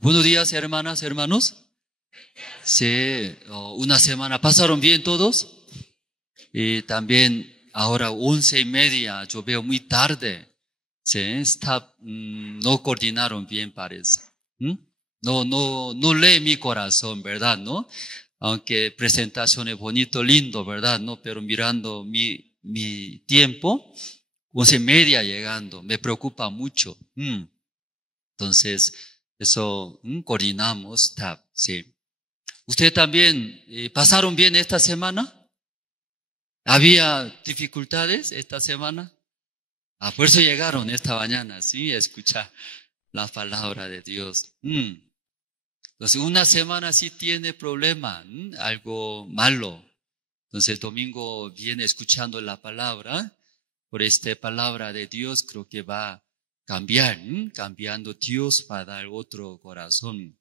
Buenos días, hermanas, hermanos. Sí, una semana pasaron bien todos. Y también ahora 11:30, yo veo muy tarde. Sí, no coordinaron bien, parece. ¿Mm? No lee mi corazón, ¿verdad? ¿No? Aunque presentación es bonito, lindo, ¿verdad? ¿No? Pero mirando mi tiempo, 11:30 llegando, me preocupa mucho. Entonces, eso coordinamos, sí. ¿Usted también pasaron bien esta semana? ¿Había dificultades esta semana? Por eso llegaron esta mañana, sí, a escuchar la palabra de Dios. Entonces, una semana sí tiene problema, algo malo. Entonces, el domingo viene escuchando la palabra. Por esta palabra de Dios creo que va a cambiar, cambiando Dios para dar otro corazón.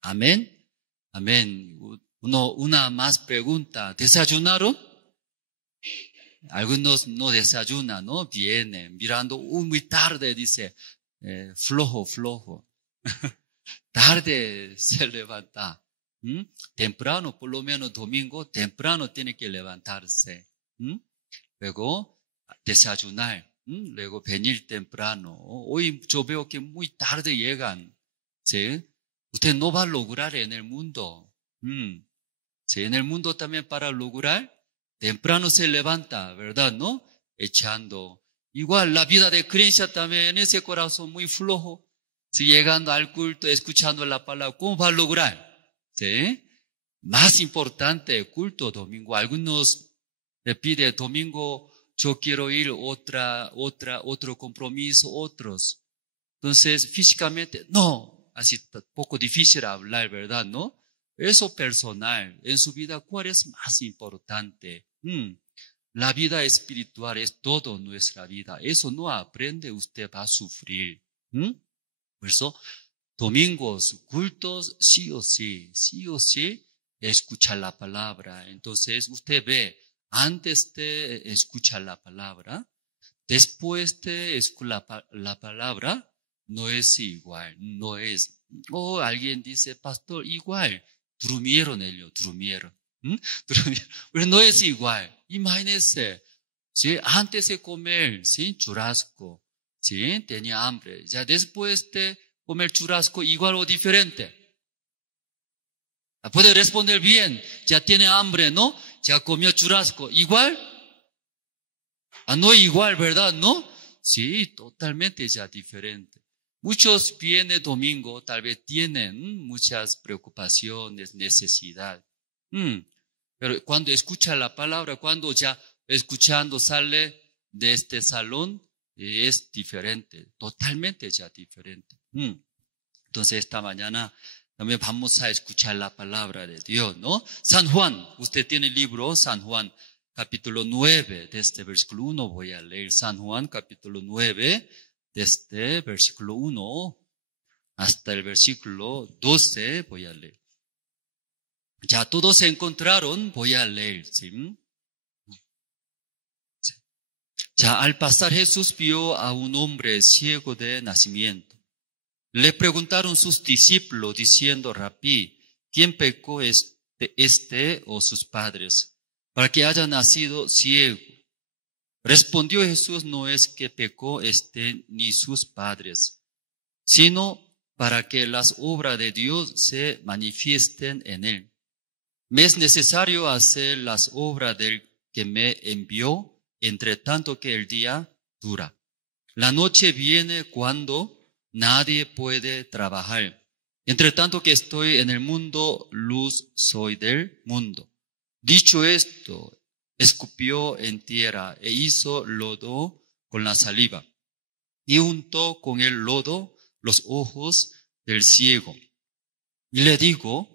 Amén. Amén. Una más pregunta. ¿Desayunaron? Algunos no desayunan, ¿no? Vienen mirando, muy tarde, dice, flojo. Tarde se levanta. Temprano, por lo menos domingo, temprano tiene que levantarse. Luego, desayunar. Luego venir temprano. Hoy yo veo que muy tarde llegan. ¿Sí? Usted no va a lograr en el mundo. Sí, en el mundo también para lograr, temprano se levanta, ¿verdad? ¿No? Echando. Igual la vida de creencia también, ese corazón muy flojo. Si llegando al culto, escuchando la palabra, ¿cómo va a lograr? ¿Sí? Más importante, culto domingo. Algunos le piden domingo, yo quiero ir otro compromiso, otros. Entonces, físicamente, no, así poco difícil hablar, ¿verdad? ¿No? Eso personal, en su vida, ¿cuál es más importante? La vida espiritual es todo nuestra vida. Eso no aprende, usted va a sufrir. Por eso, domingos, cultos, sí o sí, escucha la palabra. Entonces, usted ve, antes de escuchar la palabra, después de escuchar la palabra, no es igual, no es. Alguien dice, pastor, igual. Durmieron. Pero no es igual. Imagínese, ¿sí? Antes de comer, ¿sí? Churrasco, ¿sí? Tenía hambre. Ya después de comer churrasco, igual o diferente. Puede responder bien. Ya tiene hambre, ¿no? Ya comió churrasco. ¿Igual? No igual, ¿verdad? ¿No? Sí, totalmente ya diferente. Muchos vienen domingo, tal vez tienen muchas preocupaciones, necesidad. Pero cuando escucha la palabra, cuando ya escuchando sale de este salón, es diferente, totalmente ya diferente. Entonces esta mañana también vamos a escuchar la palabra de Dios, ¿no? San Juan, usted tiene el libro San Juan, capítulo 9, desde versículo 1 voy a leer. San Juan, capítulo 9, desde versículo 1 hasta el versículo 12 voy a leer. Ya todos se encontraron, voy a leer, ¿sí? Ya al pasar Jesús vio a un hombre ciego de nacimiento. Le preguntaron sus discípulos diciendo, Rabí, ¿quién pecó este o sus padres para que haya nacido ciego? Respondió Jesús, no es que pecó este ni sus padres, sino para que las obras de Dios se manifiesten en él. Me es necesario hacer las obras del que me envió, entre tanto que el día dura. La noche viene cuando nadie puede trabajar. Entre tanto que estoy en el mundo, luz soy del mundo. Dicho esto, escupió en tierra e hizo lodo con la saliva y untó con el lodo los ojos del ciego. Y le dijo,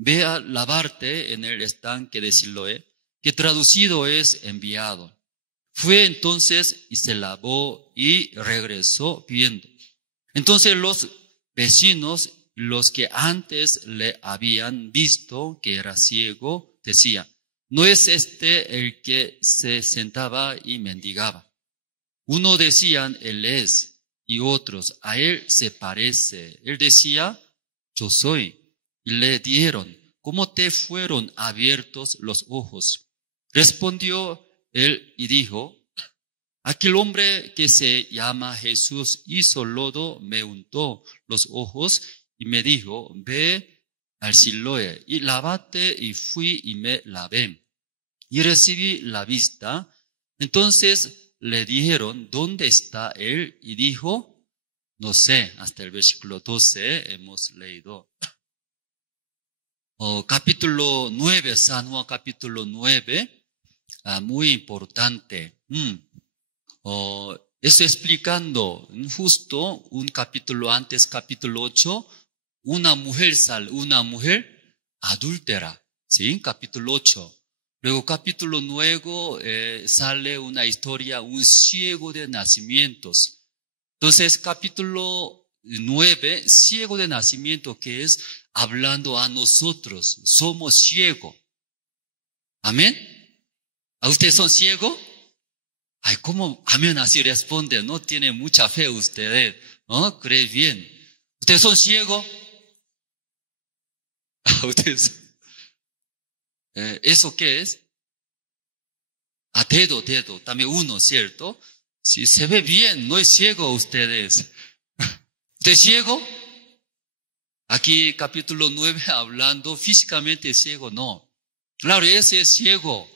ve a lavarte en el estanque de Siloé, que traducido es enviado. Fue entonces y se lavó y regresó viendo. Entonces los vecinos, los que antes le habían visto que era ciego, decían, ¿no es este el que se sentaba y mendigaba? Uno decían, él es, y otros, a él se parece. Él decía, yo soy. Y le dijeron, ¿cómo te fueron abiertos los ojos? Respondió él y dijo, aquel hombre que se llama Jesús hizo lodo, me untó los ojos y me dijo, ve al Siloé y lávate, y fui y me lavé. Y recibí la vista. Entonces le dijeron, ¿dónde está él? Y dijo, no sé, hasta el versículo 12 hemos leído. Capítulo 9, San Juan capítulo 9, muy importante. Eso explicando, justo un capítulo antes, capítulo 8, una mujer adúltera, ¿sí? Capítulo 8. Luego capítulo 9 sale una historia, un ciego de nacimientos. Entonces capítulo 9, ciego de nacimiento, que es hablando a nosotros, somos ciegos. ¿Amén? ¿A ustedes son ciegos? Ay, ¿cómo? Amén, así responden, no tiene mucha fe ustedes, ¿no? Cree bien. ¿Ustedes son ciegos? ¿Ustedes? ¿Eso qué es? Dedo, también uno, ¿cierto? Si se ve bien, no es ciego ustedes. ¿Usted es ciego? Aquí capítulo 9 hablando físicamente ciego, no. Claro, ese es ciego.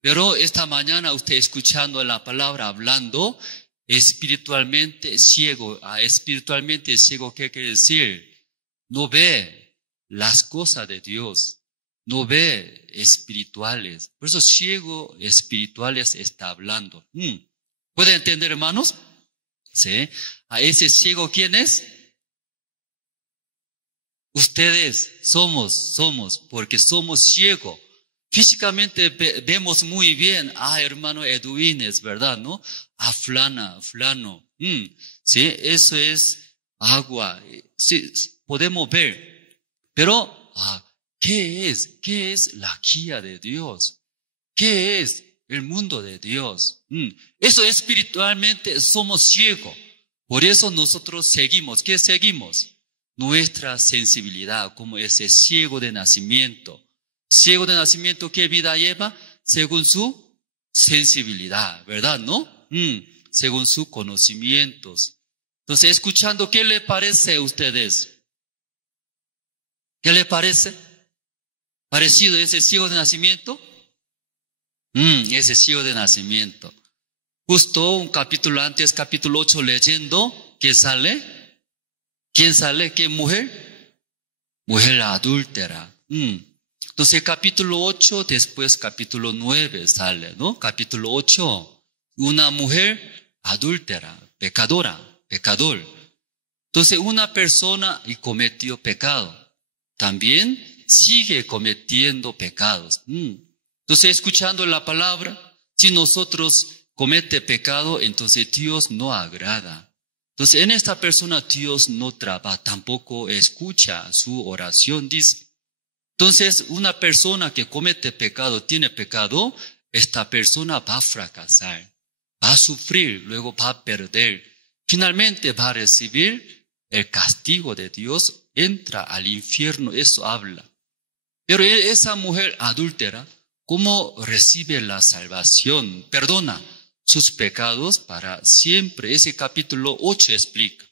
Pero esta mañana usted escuchando la palabra hablando espiritualmente ciego. Espiritualmente ciego, ¿qué quiere decir? No ve las cosas de Dios. No ve espirituales. Por eso ciego espirituales está hablando. ¿Pueden entender, hermanos? ¿Sí? ¿A ese ciego quién es? Ustedes somos, porque somos ciegos. Físicamente vemos muy bien, hermano Edwin, es verdad, ¿no? Flano. Sí, eso es agua. Sí, podemos ver. Pero, ¿qué es? ¿Qué es la guía de Dios? ¿Qué es el mundo de Dios? Eso espiritualmente somos ciegos. Por eso nosotros seguimos. ¿Qué seguimos? Nuestra sensibilidad, como ese ciego de nacimiento. Ciego de nacimiento, ¿qué vida lleva? Según su sensibilidad, ¿verdad? ¿No? Según sus conocimientos. Entonces, escuchando, ¿qué le parece a ustedes? ¿Qué le parece? ¿Parecido ese ciego de nacimiento? Ese ciego de nacimiento. Justo un capítulo antes, capítulo 8, leyendo, ¿qué sale? ¿Quién sale? ¿Qué mujer? Mujer adúltera. Entonces capítulo 8, después capítulo 9 sale, ¿no? Capítulo 8, una mujer adúltera, pecador. Entonces una persona y cometió pecado, también sigue cometiendo pecados. Entonces escuchando la palabra, si nosotros comete pecado, entonces Dios no agrada. Entonces en esta persona Dios no trabaja, tampoco escucha su oración, dice. Entonces, una persona que comete pecado, tiene pecado, esta persona va a fracasar, va a sufrir, luego va a perder. Finalmente va a recibir el castigo de Dios, entra al infierno, eso habla. Pero esa mujer adúltera, ¿cómo recibe la salvación? Perdona sus pecados para siempre. Ese capítulo 8 explica.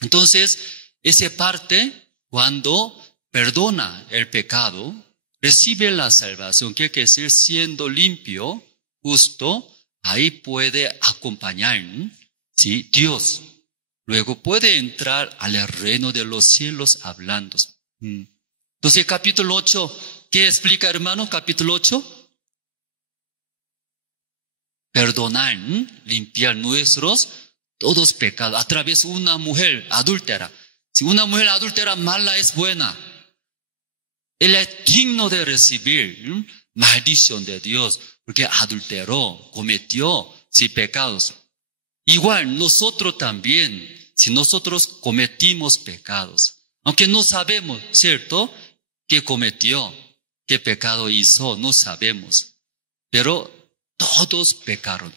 Entonces, esa parte, cuando perdona el pecado, recibe la salvación, que quiere decir siendo limpio, justo, ahí puede acompañar, ¿sí? Dios. Luego puede entrar al reino de los cielos hablando. Entonces, capítulo 8, ¿qué explica, hermano? Capítulo 8. Perdonar, limpiar nuestros todos pecados a través de una mujer adúltera. Si una mujer adúltera mala es buena, él es digno de recibir maldición de Dios, porque adulteró, cometió pecados. Igual nosotros también, si nosotros cometimos pecados, aunque no sabemos, ¿cierto?, qué cometió, qué pecado hizo, no sabemos. Pero todos pecaron.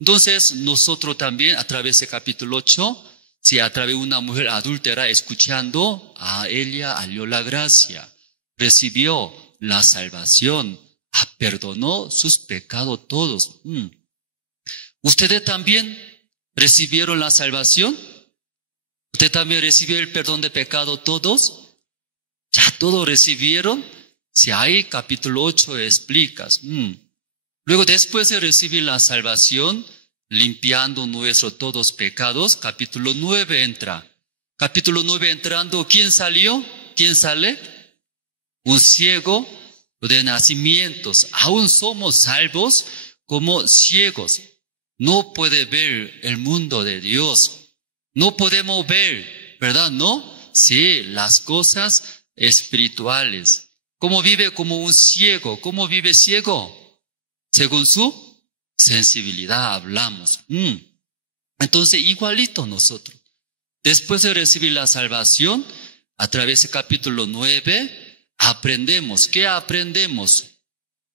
Entonces, nosotros también, a través del capítulo 8, si a través de una mujer adúltera escuchando, ella halló la gracia, recibió la salvación, perdonó sus pecados todos. ¿Ustedes también recibieron la salvación? ¿Usted también recibió el perdón de pecado todos? ¿Ya todos recibieron? Si ahí capítulo 8 explicas. Luego después de recibir la salvación, limpiando nuestros todos pecados, capítulo 9 entra. Capítulo 9 entrando, ¿quién salió? ¿Quién sale? Un ciego de nacimientos. Aún somos salvos como ciegos. No puede ver el mundo de Dios. No podemos ver, ¿verdad? ¿No? Sí, las cosas espirituales. ¿Cómo vive como un ciego? ¿Cómo vive ciego? Según su sensibilidad hablamos. Entonces, igualito nosotros. Después de recibir la salvación, a través del capítulo 9, aprendemos. ¿Qué aprendemos?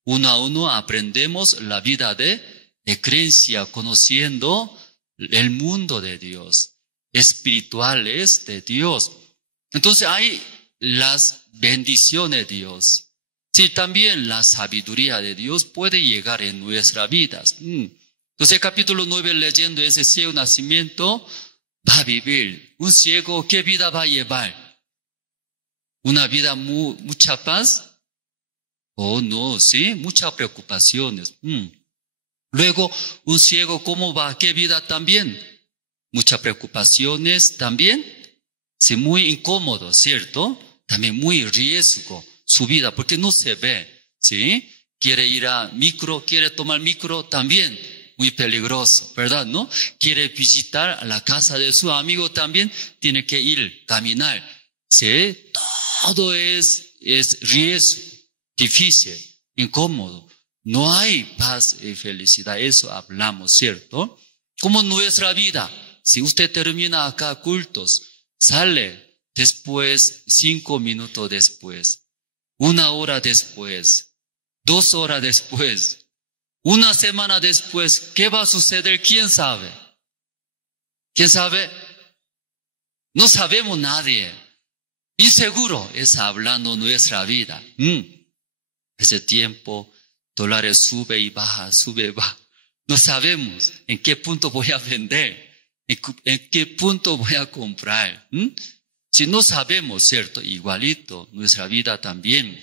Uno a uno aprendemos la vida de creencia, conociendo el mundo de Dios, espirituales de Dios. Entonces hay las bendiciones de Dios. Sí, también la sabiduría de Dios puede llegar en nuestras vidas. Entonces, capítulo 9, leyendo ese ciego nacimiento, va a vivir. Un ciego, ¿qué vida va a llevar? ¿Una vida mucha paz? Oh, no, sí, muchas preocupaciones. Luego, un ciego, ¿cómo va? ¿Qué vida también? Muchas preocupaciones también. Sí, muy incómodo, ¿cierto? También muy riesgo su vida, porque no se ve, ¿sí? Quiere ir a micro, quiere tomar micro, también muy peligroso, ¿verdad? ¿No? Quiere visitar a la casa de su amigo, también tiene que ir, caminar, ¿sí? Todo es riesgo, difícil, incómodo. No hay paz y felicidad, eso hablamos, ¿cierto? Como nuestra vida, si usted termina acá cultos, sale después, 5 minutos después, 1 hora después, 2 horas después, 1 semana después, ¿qué va a suceder? ¿Quién sabe? ¿Quién sabe? No sabemos nadie. Inseguro es hablando nuestra vida. Ese tiempo, dólares sube y baja, sube y baja. No sabemos en qué punto voy a vender, en qué punto voy a comprar. Si no sabemos, ¿cierto? Igualito, nuestra vida también.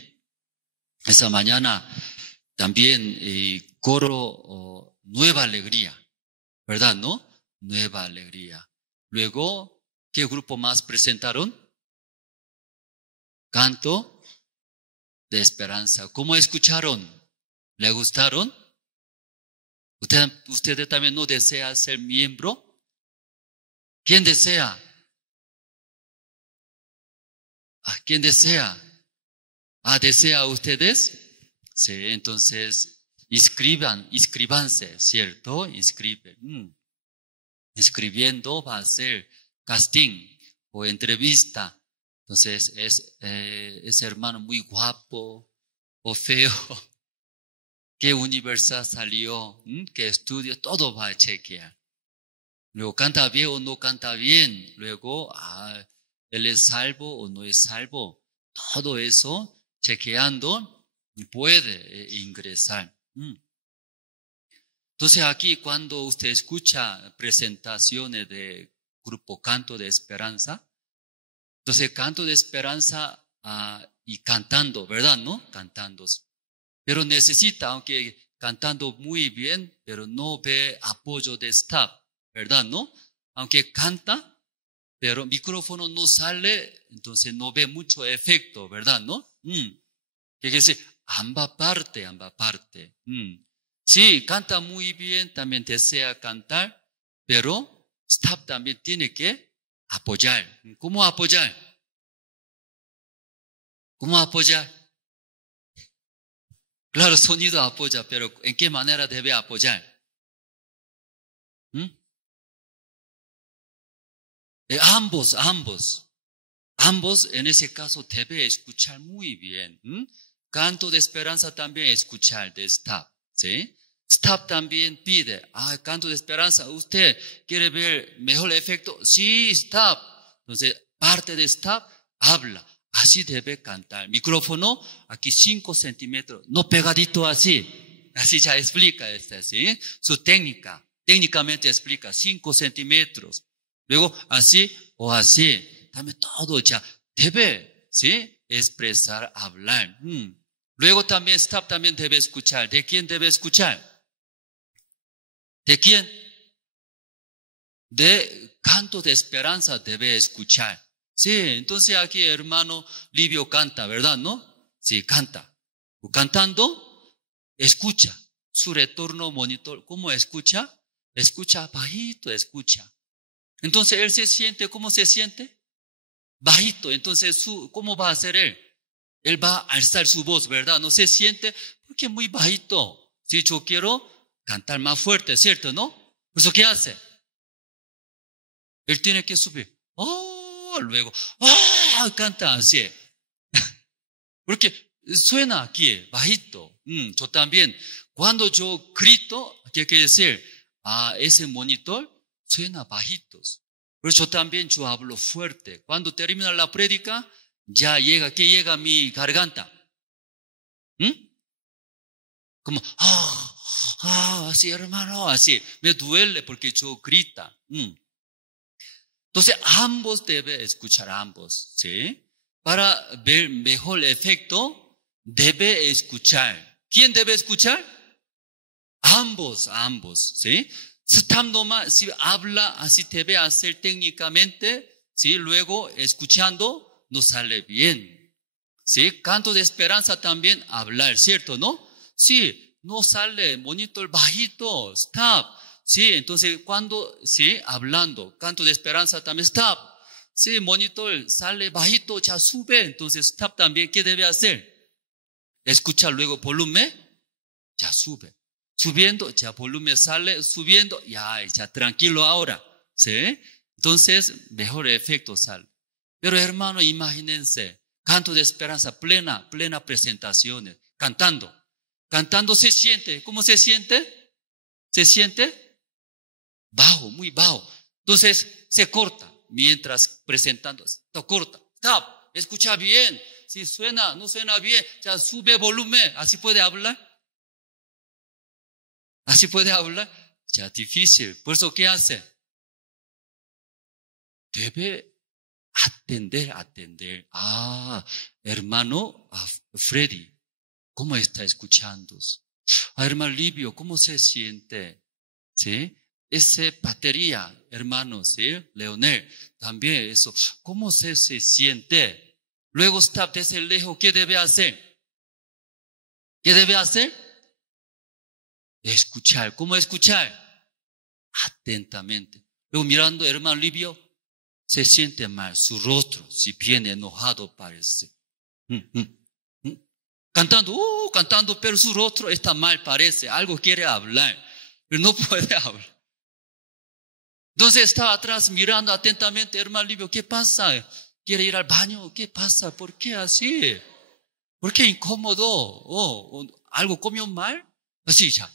Esa mañana también coro Nueva Alegría, ¿verdad? ¿No? Nueva Alegría. Luego, ¿qué grupo más presentaron? Canto de Esperanza. ¿Cómo escucharon? ¿Le gustaron? ¿Usted también no desea ser miembro? ¿Quién desea? ¿Quién desea? ¿Desea ustedes? Sí, entonces inscríbanse, ¿cierto? Inscribiendo va a ser casting o entrevista. Entonces, ese hermano muy guapo o feo, qué universidad salió, qué estudio, todo va a chequear. Luego, ¿canta bien o no canta bien? Luego, ¿él es salvo o no es salvo? Todo eso, chequeando, puede ingresar. Entonces, aquí cuando usted escucha presentaciones de grupo Canto de Esperanza, entonces Canto de Esperanza y cantando, ¿verdad? ¿No? Cantando. Pero necesita, aunque cantando muy bien, pero no ve apoyo de staff, ¿verdad? ¿No? Aunque canta, pero micrófono no sale, entonces no ve mucho efecto, ¿verdad? ¿No? ¿Qué quiere decir? Ambas partes. Sí, canta muy bien, también desea cantar, pero staff también tiene que apoyar. ¿Cómo apoyar? ¿Cómo apoyar? Claro, sonido apoya, pero ¿en qué manera debe apoyar? Ambos en ese caso debe escuchar muy bien. Canto de Esperanza también escuchar de staff, ¿sí? Staff también pide, canto de esperanza, ¿usted quiere ver mejor efecto? Sí, staff. Entonces, parte de staff habla. Así debe cantar. Micrófono, aquí 5 centímetros, no pegadito así. Así ya explica ¿sí? Su técnica. Técnicamente explica 5 centímetros. Luego, así o así. También todo ya debe, ¿sí? Expresar, hablar. Luego también staff también debe escuchar. ¿De quién debe escuchar? ¿De quién? De canto de esperanza debe escuchar. Sí, entonces aquí hermano Livio canta, ¿verdad? ¿No? Sí, canta. Cantando, escucha. Su retorno monitor, ¿cómo escucha? Escucha bajito, escucha. Entonces él se siente, ¿cómo se siente? Bajito. Entonces, ¿cómo va a hacer él? Él va a alzar su voz, ¿verdad? No se siente porque es muy bajito. Si yo quiero cantar más fuerte, ¿cierto? ¿No? Por eso, ¿qué hace? Él tiene que subir. Luego, canta así. Porque suena aquí, bajito. Yo también. Cuando yo grito, ¿qué quiere decir? Ese monitor suena bajitos. Por eso también yo hablo fuerte. Cuando termina la prédica, ya llega, ¿qué llega a mi garganta? Como, así hermano, así. Me duele porque yo grita. Entonces, ambos debe escuchar ambos, ¿sí? Para ver mejor efecto, debe escuchar. ¿Quién debe escuchar? Ambos, ¿sí? Si habla, así debe hacer técnicamente, ¿sí? Luego, escuchando, no sale bien, ¿sí? Canto de esperanza también, hablar, ¿cierto, no? Sí, no sale, monitor bajito, stop. Sí, entonces cuando, sí, hablando, canto de esperanza también, stop. Sí, monitor sale bajito, ya sube, entonces stop también, ¿qué debe hacer? Escucha luego volumen, ya sube. Subiendo, ya volumen sale, subiendo, ya tranquilo ahora, ¿sí? Entonces, mejor efecto sale. Pero hermano, imagínense, canto de esperanza, plena presentaciones, cantando se siente, ¿cómo se siente? ¿Se siente? Bajo, muy bajo. Entonces se corta mientras presentando. Está corta. Stop. Escucha bien. Si suena, no suena bien, ya sube volumen. ¿Así puede hablar? ¿Así puede hablar? Ya difícil. Por eso, ¿qué hace? Debe atender. Hermano Freddy, ¿cómo está escuchando? Hermano Livio, ¿cómo se siente? ¿Sí? Esa batería, hermano, ¿sí? Leonel, también eso. ¿Cómo se siente? Luego está desde lejos, ¿qué debe hacer? ¿Qué debe hacer? Escuchar. ¿Cómo escuchar? Atentamente. Luego mirando, hermano Livio, se siente mal, su rostro, si bien enojado parece. Cantando, pero su rostro está mal, parece. Algo quiere hablar, pero no puede hablar. Entonces estaba atrás mirando atentamente, hermano Livio, ¿qué pasa? ¿Quiere ir al baño? ¿Qué pasa? ¿Por qué así? ¿Por qué incómodo? ¿Algo comió mal? Así ya.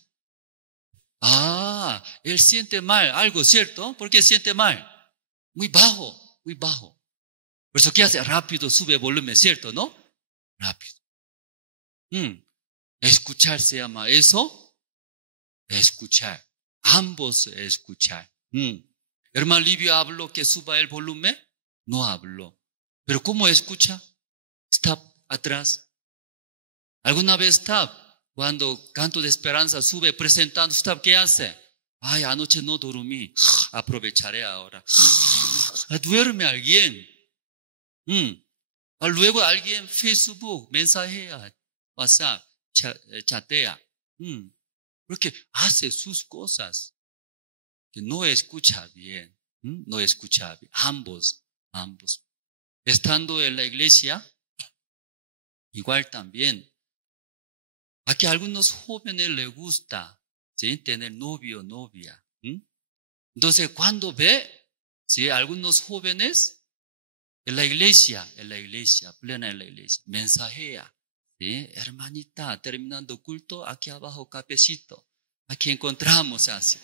Él siente mal, algo, ¿cierto? ¿Por qué siente mal? Muy bajo. Por eso, ¿qué hace? Rápido sube volumen, ¿cierto? ¿No? Rápido. Escuchar se llama eso. Escuchar. Ambos escuchar. Hermano Livio habló que suba el volumen. No habló. Pero ¿cómo escucha? Está atrás. ¿Alguna vez está? Cuando canto de esperanza sube presentando, ¿está? ¿Qué hace? Anoche no dormí. Aprovecharé ahora. Duerme alguien. Luego alguien Facebook, mensajea, WhatsApp, chatea. Porque hace sus cosas que no escucha bien. No escucha bien. Ambos. Estando en la iglesia, igual también. Aquí a algunos jóvenes les gusta, ¿sí? Tener novio, novia. Entonces, cuando ve, ¿sí? Algunos jóvenes en la iglesia, plena en la iglesia, mensajea, ¿sí? Hermanita, terminando culto, aquí abajo cafecito. Aquí encontramos así.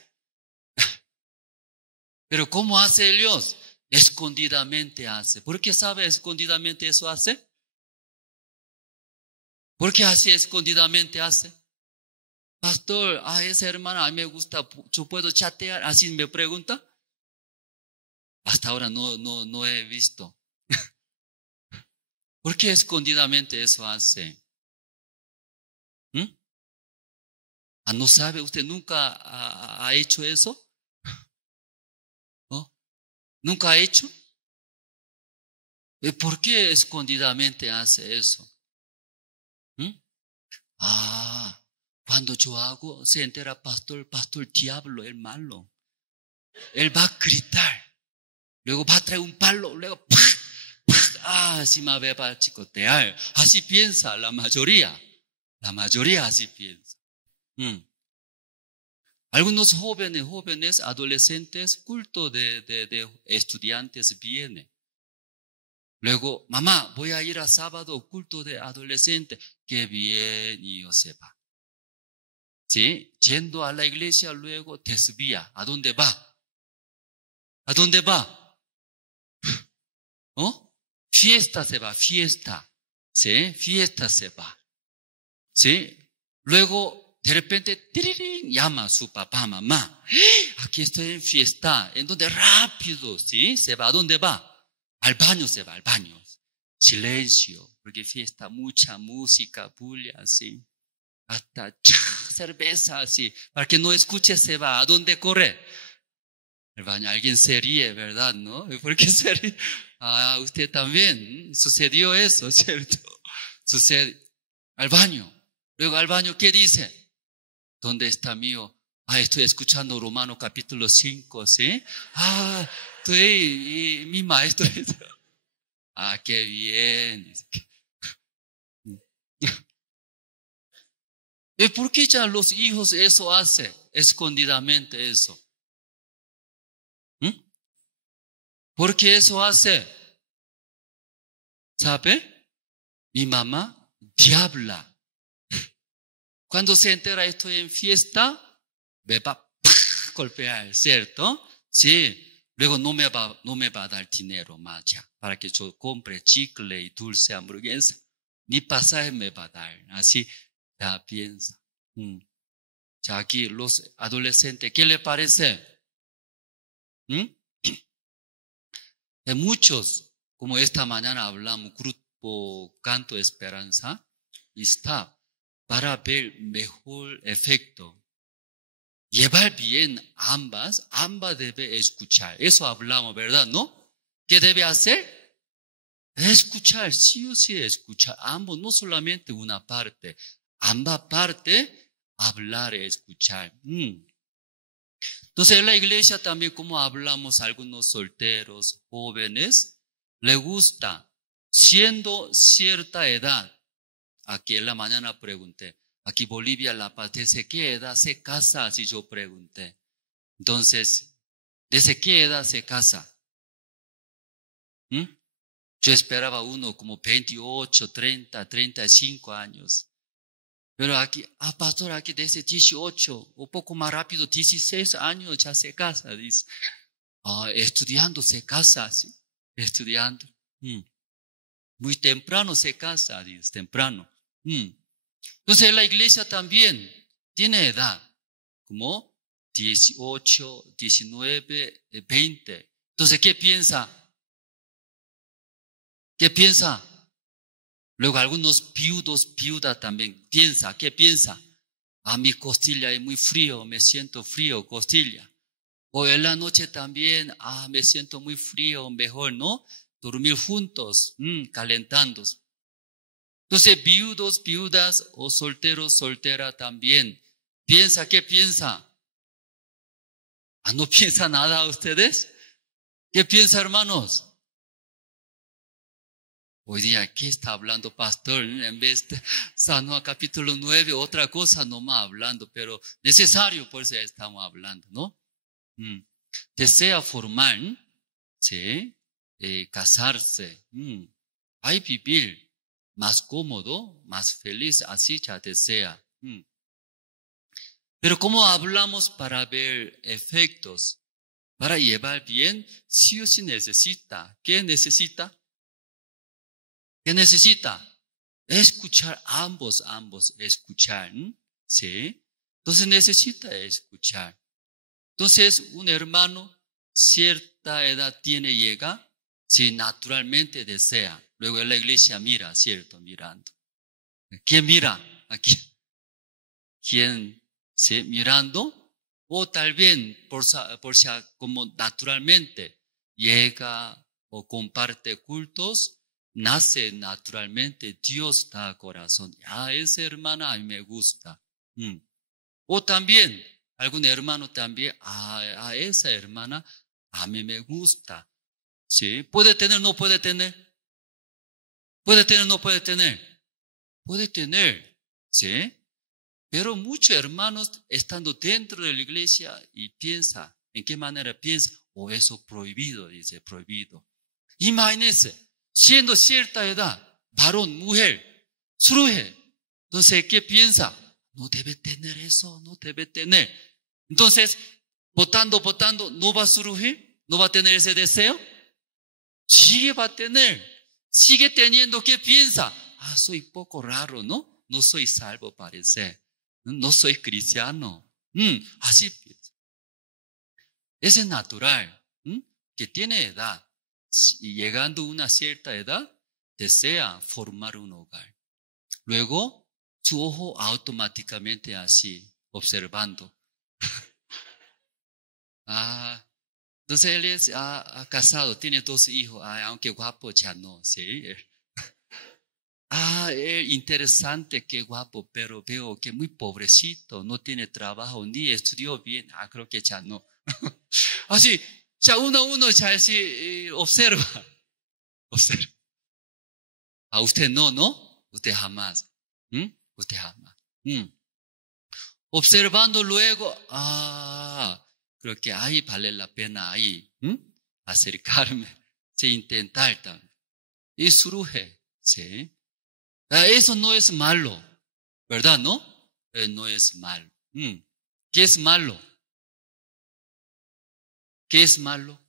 Pero ¿cómo hace Dios? Escondidamente hace. ¿Por qué sabe escondidamente eso hace? ¿Por qué así escondidamente hace? Pastor, esa hermana a mí me gusta, ¿yo puedo chatear? Así me pregunta. Hasta ahora no he visto. ¿Por qué escondidamente eso hace? ¿No sabe? ¿Usted nunca ha hecho eso? ¿No? ¿Nunca ha hecho? ¿Por qué escondidamente hace eso? Cuando yo hago, se entera pastor diablo, el malo. Él va a gritar. Luego va a traer un palo, luego así me va a chicotear. Así piensa la mayoría. La mayoría así piensa. Algunos jóvenes, adolescentes, culto de estudiantes viene. Luego, mamá, voy a ir a sábado, culto de adolescente. Qué bien, y yo se va. ¿Sí? Yendo a la iglesia, luego desvía. ¿A dónde va? ¿A dónde va? Fiesta se va, fiesta. ¿Sí? Fiesta se va. ¿Sí? Luego, de repente, ¡tirirín! Llama a su papá, mamá. Aquí estoy en fiesta. ¿En dónde? Rápido, ¿sí? Se va. ¿A dónde va? Al baño se va, al baño. Silencio, porque fiesta, mucha música, bulla, así. Hasta cerveza, así. Para que no escuche, se va. ¿A dónde corre? El baño. Alguien se ríe, ¿verdad? ¿No? ¿Por qué se ríe? Usted también. Sucedió eso, ¿cierto? Sucede. Al baño. Luego al baño, ¿qué dice? ¿Dónde está mío? Estoy escuchando Romanos capítulo 5, ¿sí? Estoy, mi maestro. Qué bien. ¿Y por qué ya los hijos eso hacen? Escondidamente eso. ¿Por qué eso hace? ¿Sabe? Mi mamá, diabla. Cuando se entera estoy en fiesta, me va a golpear, ¿cierto? Sí. Luego no me va a dar dinero más ya, para que yo compre chicle y dulce hamburguesa. Ni pasaje me va a dar. Así ya piensa. Ya aquí los adolescentes, ¿qué le parece? Muchos, como esta mañana hablamos, grupo Canto Esperanza, está para ver mejor efecto. Llevar bien ambas debe escuchar. Eso hablamos, ¿verdad? ¿No? ¿Qué debe hacer? Escuchar, sí o sí escuchar. Ambos, no solamente una parte. Ambas partes, hablar, escuchar. Entonces en la iglesia también, como hablamos, algunos solteros, jóvenes, le gusta, siendo cierta edad. Aquí en la mañana pregunté. Aquí Bolivia, La Paz, ¿desde qué edad se casa? Así yo pregunté. Entonces, ¿desde qué edad se casa? Yo esperaba uno como 28, 30, 35 años. Pero aquí, pastor, aquí desde 18 o poco más rápido, 16 años ya se casa, dice. Estudiando se casa, ¿sí? Estudiando. Muy temprano se casa, dice, temprano. Entonces la iglesia también tiene edad, como 18, 19, 20. Entonces, ¿qué piensa? ¿Qué piensa? Luego algunos viudas también piensa. ¿Qué piensa? Mi costilla es muy frío, me siento frío, costilla. O en la noche también, me siento muy frío, mejor, ¿no? Dormir juntos, calentando. Entonces, viudas o solteros, soltera también. ¿Piensa? ¿Qué piensa? ¿No piensa nada ustedes? ¿Qué piensa, hermanos? Hoy día, ¿qué está hablando, pastor? En vez de Sanua capítulo 9, otra cosa nomás hablando, pero necesario, por eso estamos hablando, ¿no? Desea formar, ¿sí? Casarse, hay vivir más cómodo, más feliz, así ya desea. Pero ¿cómo hablamos para ver efectos? Para llevar bien, sí o sí necesita. ¿Qué necesita? ¿Qué necesita? Escuchar, ambos escuchar. ¿Sí? Entonces necesita escuchar. Entonces un hermano, cierta edad tiene, llega, si naturalmente desea. Luego en la iglesia mira, ¿cierto? Mirando. ¿Quién mira? Aquí. ¿Quién? ¿Sí? Mirando. O tal vez, por si como naturalmente llega o comparte cultos, nace naturalmente, Dios da corazón. Esa hermana a mí me gusta. O también, algún hermano también, a esa hermana a mí me gusta. ¿Sí? ¿Puede tener, no puede tener? ¿Puede tener, no puede tener? Puede tener. ¿Sí? Pero muchos hermanos estando dentro de la iglesia y piensa, ¿en qué manera piensa? Eso prohibido, dice, prohibido. Imagínense, siendo cierta edad, varón, mujer, surge. Entonces, ¿qué piensa? No debe tener eso, no debe tener. Entonces, votando, ¿no va a surgir? ¿No va a tener ese deseo? Sí va a tener. Sigue teniendo, ¿qué piensa? Soy poco raro, ¿no? No soy salvo, parece. No soy cristiano. Así piensa. Ese es natural. Que tiene edad. Y llegando a una cierta edad, desea formar un hogar. Luego, su ojo automáticamente así, observando. Entonces él es casado, tiene 2 hijos, aunque guapo ya no, ¿sí? Interesante, qué guapo, pero veo que muy pobrecito, no tiene trabajo, ni estudió bien, creo que ya no. Así, ya uno ya así observa. Usted no, usted jamás. Usted jamás. Observando luego, creo que ahí vale la pena ahí acercarme, sí, intentar también. Y surge, ¿sí? Eso no es malo, ¿verdad? ¿No? No es malo. ¿Qué es malo? ¿Qué es malo?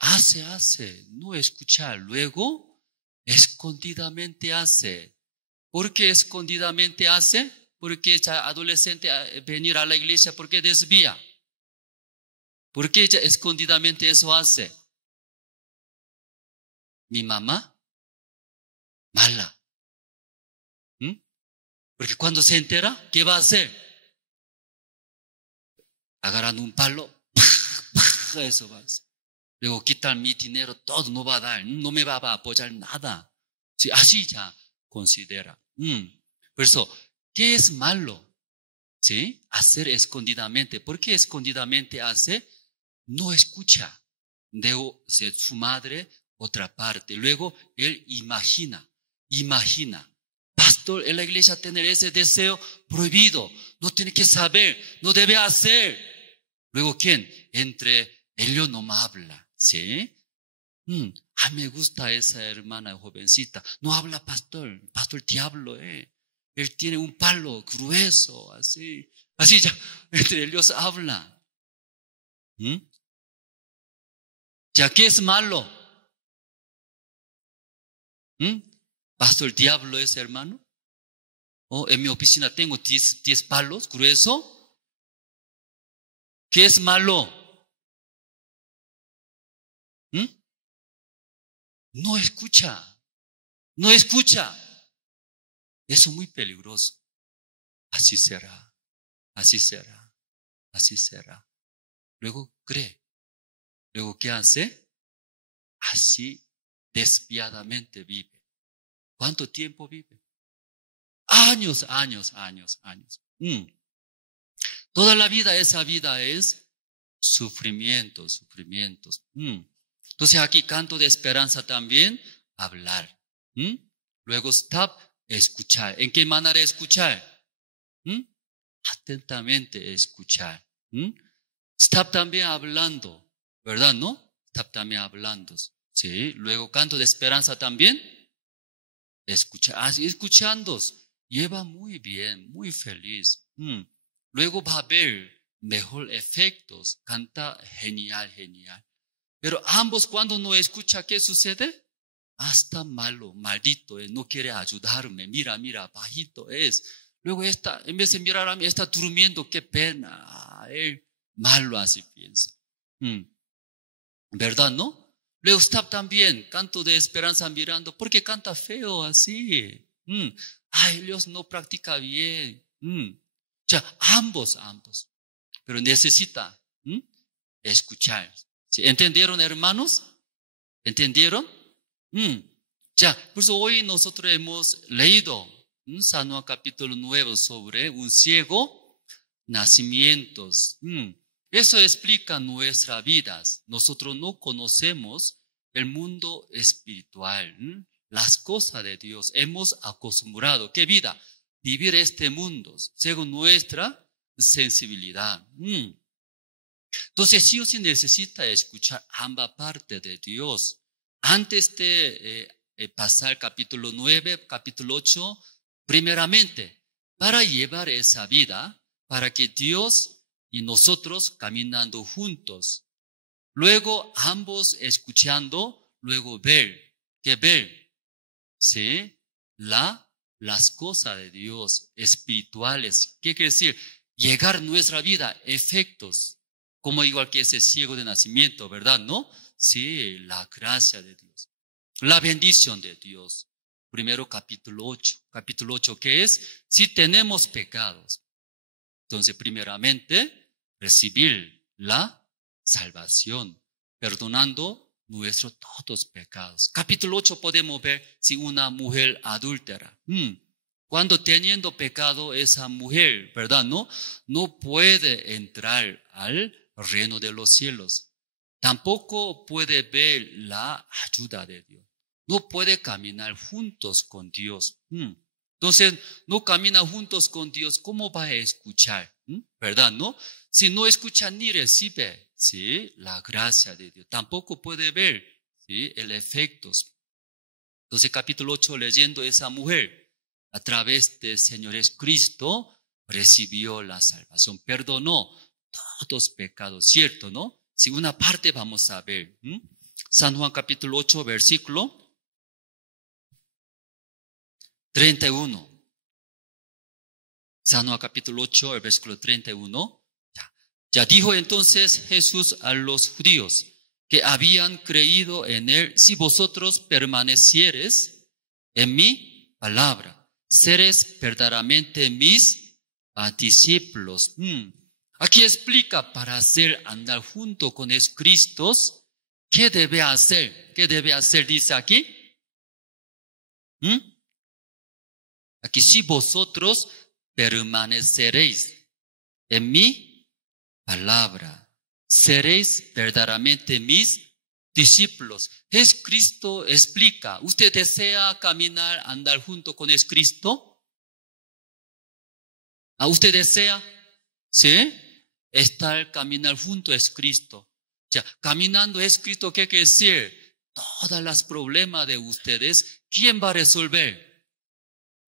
Hace, no escuchar. Luego, escondidamente hace. ¿Por qué escondidamente hace? Porque ya adolescente venir a la iglesia, ¿por qué desvía? ¿Por qué ya escondidamente eso hace? Mi mamá, mala. Porque cuando se entera, ¿qué va a hacer? Agarran un palo, eso va a hacer. Luego quitan mi dinero, todo no va a dar, no me va a apoyar nada. Sí, así ya considera. Por eso, ¿qué es malo? ¿Sí? Hacer escondidamente. ¿Por qué escondidamente hace? No escucha de su madre otra parte. Luego él imagina. Pastor, en la iglesia tener ese deseo prohibido. No tiene que saber, no debe hacer. Luego, ¿quién? Entre ellos no me habla. ¿Sí? Me gusta esa hermana jovencita. No habla pastor diablo, Él tiene un palo grueso, así ya, entre ellos habla. ¿Ya qué es malo? ¿Pastor diablo es hermano? En mi oficina tengo 10 palos grueso. ¿Qué es malo? No escucha. Eso es muy peligroso. Así será. Luego cree. Luego, ¿qué hace? Así despiadadamente vive. ¿Cuánto tiempo vive? Años. Toda la vida, esa vida es sufrimientos. Entonces aquí canto de esperanza también, hablar. Luego stop, escuchar. ¿En qué manera escuchar? Atentamente escuchar. Stop también hablando, ¿verdad? ¿No? Stop también hablando. Sí. Luego canto de esperanza también, escuchar. Así escuchando. lleva muy bien, muy feliz. Luego va a haber mejor efectos, canta genial, genial. Pero ambos cuando no escucha, ¿qué sucede? Hasta malo, maldito, no quiere ayudarme, mira, bajito es. Luego en vez de mirar a mí, está durmiendo, qué pena. Él malo así piensa. ¿Verdad, no? Luego está también, canto de esperanza mirando, porque canta feo así. Ay, Dios no practica bien. O sea, ambos. Pero necesita escuchar. ¿Sí? ¿Entendieron, hermanos? ¿Entendieron? Ya, por eso hoy nosotros hemos leído San Juan capítulo 9 sobre un ciego nacimientos. Eso explica nuestras vidas. Nosotros no conocemos el mundo espiritual, las cosas de Dios. Hemos acostumbrado, ¿qué vida? Vivir este mundo según nuestra sensibilidad. Entonces, sí o sí necesita escuchar ambas partes de Dios. Antes de pasar capítulo 9, capítulo 8, primeramente, para llevar esa vida, para que Dios y nosotros caminando juntos. Luego, ambos escuchando, luego ver. ¿Qué ver? ¿Sí? Las cosas de Dios espirituales. ¿Qué quiere decir? Llegar a nuestra vida, efectos. Como igual que ese ciego de nacimiento, ¿verdad? ¿No? Sí, la gracia de Dios. La bendición de Dios. Primero capítulo 8. Capítulo 8, ¿qué es? Si tenemos pecados. Entonces, primeramente, recibir la salvación, perdonando nuestros todos pecados. Capítulo 8 podemos ver si una mujer adúltera. Cuando teniendo pecado esa mujer, ¿verdad? No puede entrar al reino de los cielos. Tampoco puede ver la ayuda de Dios. No puede caminar juntos con Dios. Entonces, no camina juntos con Dios, ¿cómo va a escuchar? ¿Verdad, no? Si no escucha ni recibe, ¿sí? La gracia de Dios. Tampoco puede ver, ¿sí? El efecto. Entonces, capítulo 8, leyendo esa mujer, a través del Señor Jesucristo, recibió la salvación, perdonó todos pecados, ¿cierto, no? Si una parte vamos a ver. San Juan capítulo 8, versículo 31. San Juan capítulo 8, el versículo 31. Ya dijo entonces Jesús a los judíos que habían creído en él: si vosotros permaneciereis en mi palabra, seréis verdaderamente mis discípulos. Aquí explica, para hacer andar junto con Jesucristo, ¿qué debe hacer? ¿Qué debe hacer? Dice aquí. Aquí, si vosotros permaneceréis en mi palabra, seréis verdaderamente mis discípulos. Jesucristo explica. ¿Usted desea caminar, andar junto con Jesucristo? ¿Usted desea? ¿Sí? Estar, caminar junto a Jesucristo. Ya, caminando a Jesucristo, ¿qué quiere decir? Todos los problemas de ustedes, ¿quién va a resolver?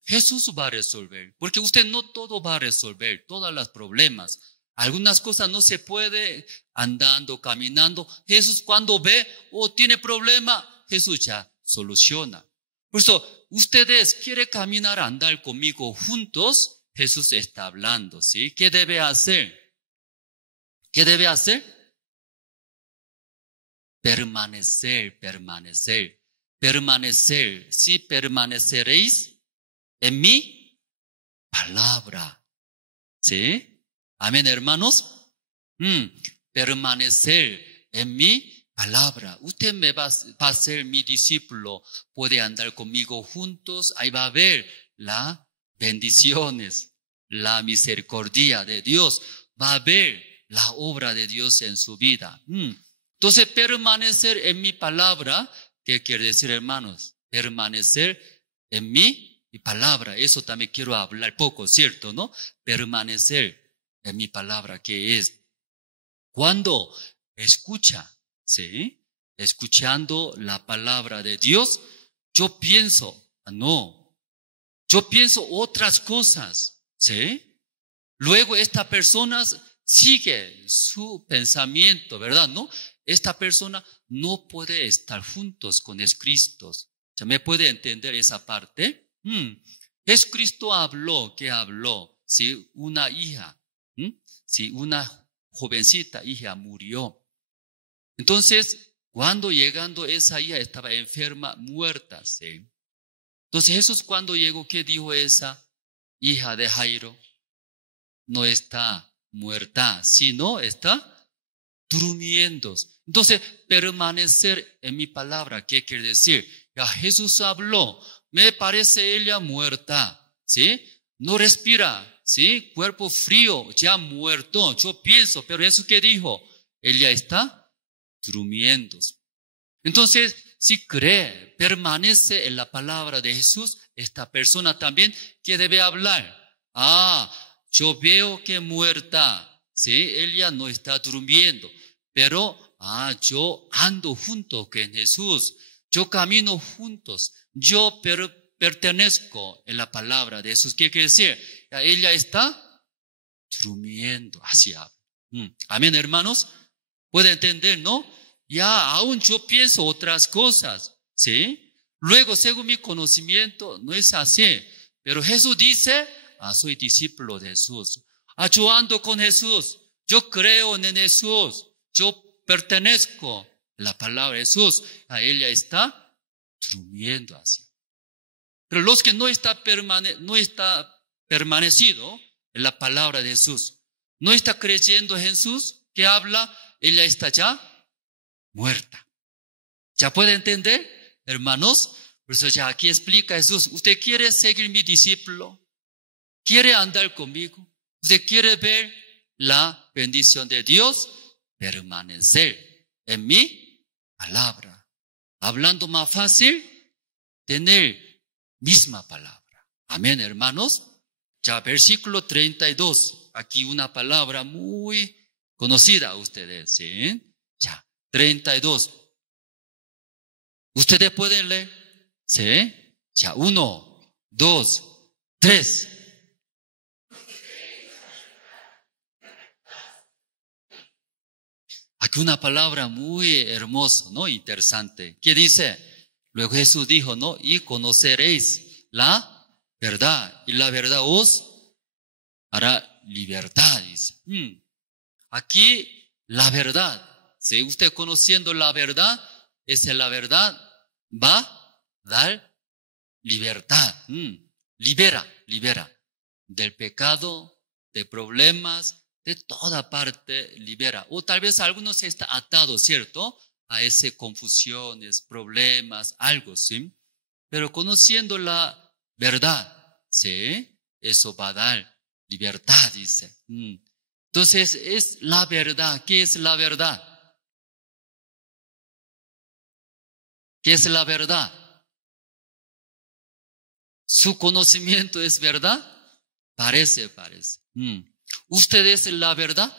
Jesús va a resolver, porque usted no todo va a resolver, todos los problemas. Algunas cosas no se puede andando, caminando. Jesús cuando ve tiene problema, Jesús ya soluciona. Por eso, ustedes quieren caminar, andar conmigo juntos, Jesús está hablando, ¿sí? ¿Qué debe hacer? ¿Qué debe hacer? Permanecer. Si permaneceréis en mi palabra. ¿Sí? Amén, hermanos. Permanecer en mi palabra. Usted me va a ser mi discípulo. Puede andar conmigo juntos. Ahí va a ver las bendiciones, la misericordia de Dios. Va a ver la obra de Dios en su vida. Entonces, permanecer en mi palabra, ¿qué quiere decir, hermanos? Permanecer en mi palabra, eso también quiero hablar poco, ¿cierto, no? Permanecer en mi palabra, que es cuando escucha, ¿sí? Escuchando la palabra de Dios, yo pienso, no, yo pienso otras cosas, ¿sí? Luego esta persona sigue su pensamiento, ¿verdad? ¿No? Esta persona no puede estar juntos con Jesucristo. ¿Se me puede entender esa parte? Jesucristo habló, ¿qué habló? Si una hija, si una jovencita hija murió. Entonces, cuando llegando esa hija estaba enferma, muerta, ¿sí? Entonces Jesús cuando llegó, ¿qué dijo esa hija de Jairo? No está muerta, sino está durmiendo. Entonces, permanecer en mi palabra, ¿qué quiere decir? Ya Jesús habló, me parece ella muerta, ¿sí? No respira, ¿sí? Cuerpo frío, ya muerto, yo pienso, pero Jesús ¿qué dijo? Ella está durmiendo. Entonces, si cree, permanece en la palabra de Jesús, esta persona también que debe hablar. Yo veo que muerta, ¿sí? Ella no está durmiendo, pero yo ando junto con Jesús, yo camino juntos, yo pertenezco en la palabra de Jesús. ¿Qué quiere decir? Ella está durmiendo, así habla. Amén, hermanos. ¿Puede entender, no? Ya aún yo pienso otras cosas, ¿sí? Luego, según mi conocimiento, no es así. Pero Jesús dice, soy discípulo de Jesús. Yo ando con Jesús. Yo creo en Jesús. Yo pertenezco a la palabra de Jesús. Ella está durmiendo así. Pero los que no está permanecido en la palabra de Jesús, no está creyendo en Jesús que habla, ella está ya muerta. ¿Ya puede entender, hermanos? Por eso ya aquí explica Jesús, ¿usted quiere seguir mi discípulo? ¿Quiere andar conmigo? ¿Usted quiere ver la bendición de Dios? Permanecer en mi palabra. Hablando más fácil, tener misma palabra. Amén, hermanos. Ya versículo 32. Aquí una palabra muy conocida a ustedes, ¿sí? Ya, 32. ¿Ustedes pueden leer? ¿Sí? Ya, 1, 2, 3. Aquí una palabra muy hermosa, ¿no? Interesante. ¿Qué dice? Luego Jesús dijo, ¿no? Y conoceréis la verdad. Y la verdad os hará libertad, dice. Aquí la verdad. Si usted conociendo la verdad, la verdad va a dar libertad. Libera del pecado, de problemas, de toda parte libera. O tal vez algunos está atado, ¿cierto? A esas confusiones, problemas, algo, ¿sí? Pero conociendo la verdad, ¿sí? Eso va a dar libertad, dice. Entonces, es la verdad. ¿Qué es la verdad? ¿Qué es la verdad? ¿Su conocimiento es verdad? Parece. ¿Usted es la verdad?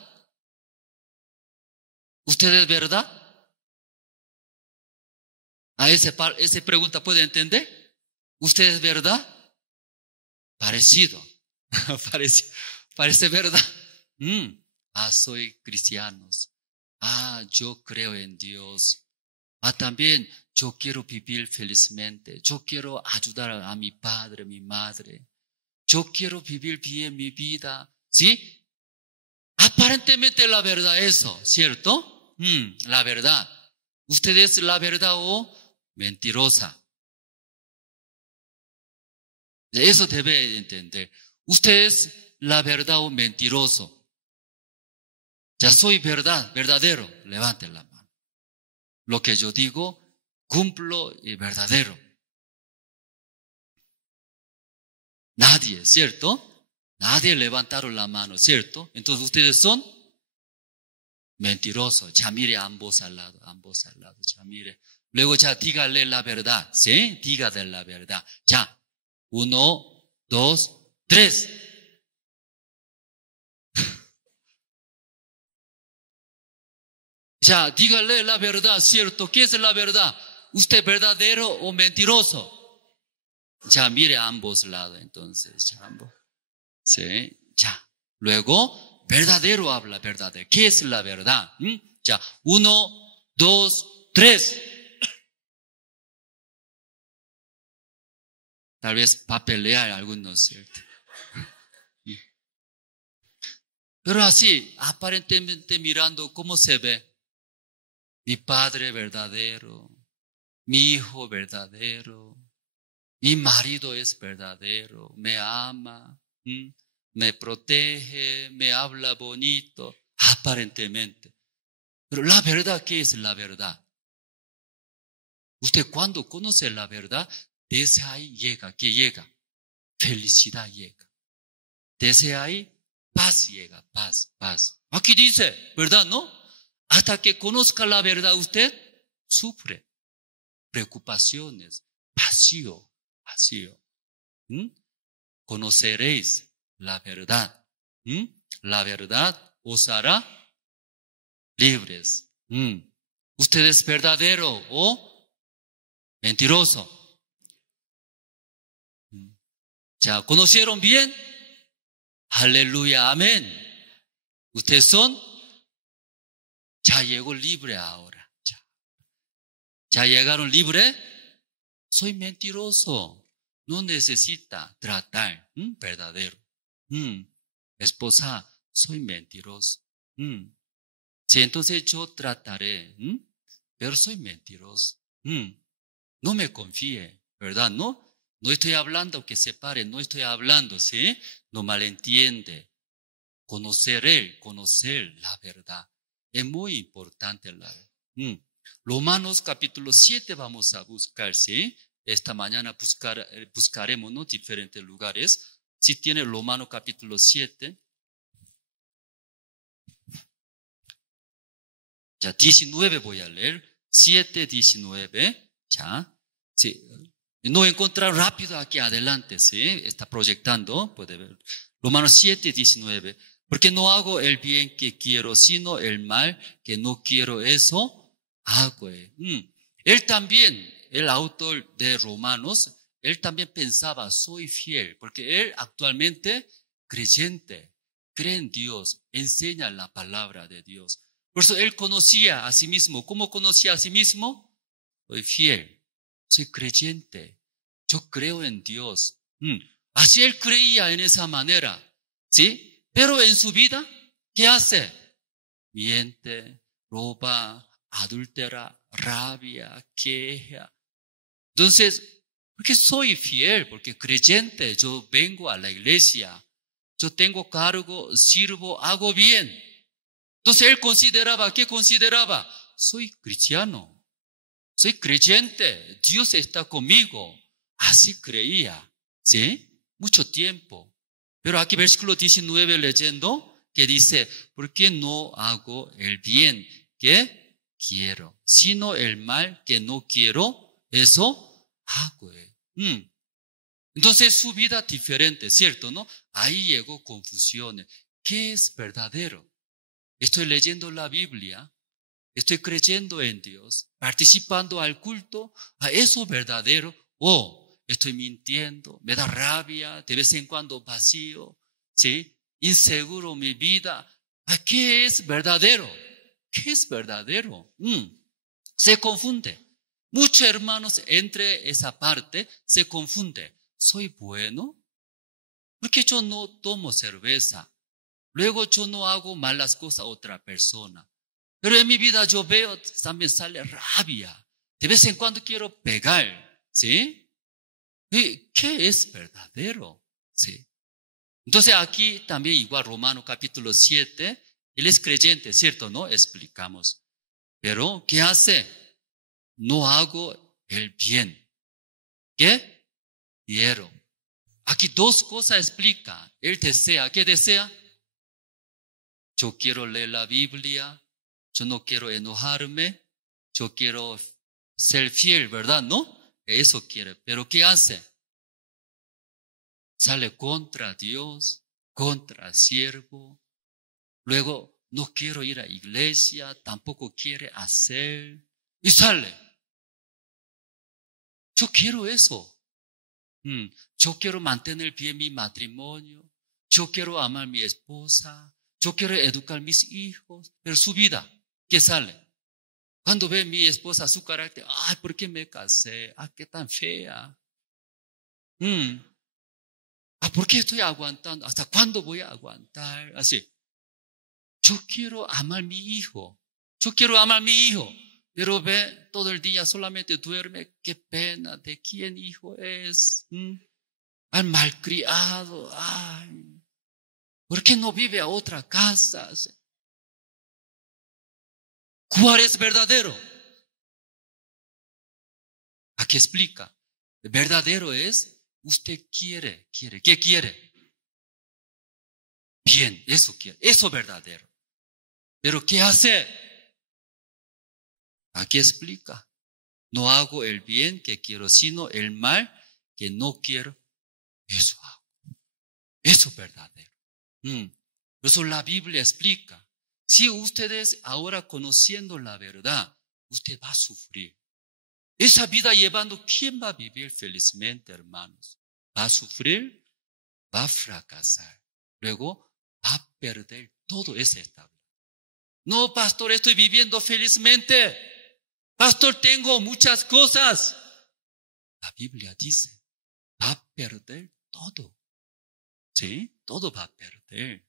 ¿Usted es verdad? Esa pregunta puede entender. ¿Usted es verdad? Parecido. Parece verdad. Soy cristiano. Yo creo en Dios. También yo quiero vivir felizmente. Yo quiero ayudar a mi padre, a mi madre. Yo quiero vivir bien mi vida. ¿Sí? Aparentemente la verdad eso, ¿cierto? La verdad. ¿Usted es la verdad o mentirosa? Eso debe entender. ¿Usted es la verdad o mentiroso? Ya soy verdadero. Levante la mano. Lo que yo digo, cumplo y verdadero. Nadie, ¿cierto? Nadie levantaron la mano, ¿cierto? Entonces ustedes son mentirosos. Ya mire ambos al lado, ya mire. Luego ya dígale la verdad, ¿sí? Dígale la verdad. Ya, 1, 2, 3. Ya, dígale la verdad, ¿cierto? ¿Qué es la verdad? ¿Usted verdadero o mentiroso? Ya, mire a ambos lados, entonces. Ya, ambos. Sí, ya. Luego, verdadero habla verdadero. ¿Qué es la verdad? Ya, 1, 2, 3. Tal vez papelear algunos, ¿cierto? Pero así, aparentemente mirando, ¿cómo se ve? Mi padre verdadero, mi hijo verdadero, mi marido es verdadero, me ama, me protege, me habla bonito, aparentemente. Pero la verdad, ¿qué es la verdad? Usted cuando conoce la verdad, desde ahí llega, ¿qué llega? Felicidad llega. Desde ahí, paz llega, paz, paz. Aquí dice, ¿verdad, no? Hasta que conozca la verdad usted, sufre preocupaciones, vacío, vacío. Conoceréis la verdad. La verdad os hará libres. ¿Usted es verdadero o mentiroso? ¿Ya conocieron bien? Aleluya, amén. Ustedes son, ya llegó libre ahora. Ya llegaron libre. Soy mentiroso. No necesita tratar, verdadero. Esposa, soy mentiroso. Sí, entonces yo trataré, pero soy mentiroso. No me confíe, ¿verdad? No estoy hablando que se pare, no estoy hablando, ¿sí? No malentiende. Conocer la verdad. Es muy importante la verdad. Romanos capítulo 7 vamos a buscar, ¿sí? Esta mañana buscaremos, ¿no? Diferentes lugares. Si tiene Romanos capítulo 7. Ya, 19 voy a leer. 7, 19. Ya, sí. No encontrar rápido aquí adelante, ¿sí? Está proyectando, puede ver. Romanos 7, 19. Porque no hago el bien que quiero, sino el mal que no quiero, eso hago. Él también, el autor de Romanos, él también pensaba, soy fiel, porque él actualmente creyente, cree en Dios, enseña la palabra de Dios. Por eso él conocía a sí mismo. ¿Cómo conocía a sí mismo? Soy fiel, soy creyente, yo creo en Dios. Así él creía en esa manera, ¿sí? Pero en su vida, ¿qué hace? Miente, roba, adultera, rabia, queja. Entonces, porque soy fiel, porque creyente, yo vengo a la iglesia, yo tengo cargo, sirvo, hago bien. Entonces él consideraba, ¿qué consideraba? Soy cristiano, soy creyente, Dios está conmigo. Así creía, ¿sí? Mucho tiempo. Pero aquí versículo 19 leyendo, que dice, ¿por qué no hago el bien que quiero, sino el mal que no quiero? Eso hago. Entonces su vida diferente, ¿cierto, no? Ahí llegó confusiones. ¿Qué es verdadero? Estoy leyendo la Biblia, estoy creyendo en Dios, participando al culto, ¿a eso verdadero? O estoy mintiendo, me da rabia, de vez en cuando vacío, ¿sí? Inseguro mi vida. ¿A qué es verdadero? ¿Qué es verdadero? Se confunde. Muchos hermanos entre esa parte se confunde. ¿Soy bueno? Porque yo no tomo cerveza. Luego yo no hago malas cosas a otra persona. Pero en mi vida yo veo, también sale rabia. De vez en cuando quiero pegar, ¿sí? ¿Y qué es verdadero? ¿Sí? Entonces aquí también igual Romanos capítulo 7, él es creyente, ¿cierto? ¿No? Explicamos. Pero, ¿qué hace? No hago el bien. ¿Qué? Quiero. Aquí dos cosas explica. Él desea, ¿qué desea? Yo quiero leer la Biblia, yo no quiero enojarme, yo quiero ser fiel, ¿verdad? ¿No? Eso quiere. Pero ¿qué hace? Sale contra Dios, contra siervo. Luego no quiero ir a iglesia, tampoco quiere hacer. Y sale. Yo quiero eso. Yo quiero mantener bien mi matrimonio. Yo quiero amar a mi esposa. Yo quiero educar a mis hijos. Pero su vida, ¿qué sale? Cuando ve a mi esposa su carácter, ay, ¿por qué me casé? Ah, qué tan fea. ¿Por qué estoy aguantando? ¿Hasta cuándo voy a aguantar? Así. Yo quiero amar a mi hijo. Yo quiero amar a mi hijo. Pero ve, todo el día solamente duerme. Qué pena. ¿De quién hijo es? Al malcriado. Ay, ¿por qué no vive a otra casa? ¿Cuál es verdadero? Aquí explica. El verdadero es, usted quiere. ¿Qué quiere? Bien, eso quiere. Eso es verdadero. Pero ¿qué hace? Aquí explica. No hago el bien que quiero, sino el mal que no quiero. Eso hago. Eso es verdadero. Por eso la Biblia explica. Si ustedes ahora conociendo la verdad, usted va a sufrir. Esa vida llevando, ¿quién va a vivir felizmente, hermanos? Va a sufrir, va a fracasar. Luego va a perder todo ese estado. No, pastor, estoy viviendo felizmente. Pastor, tengo muchas cosas. La Biblia dice, va a perder todo. ¿Sí? Todo va a perder.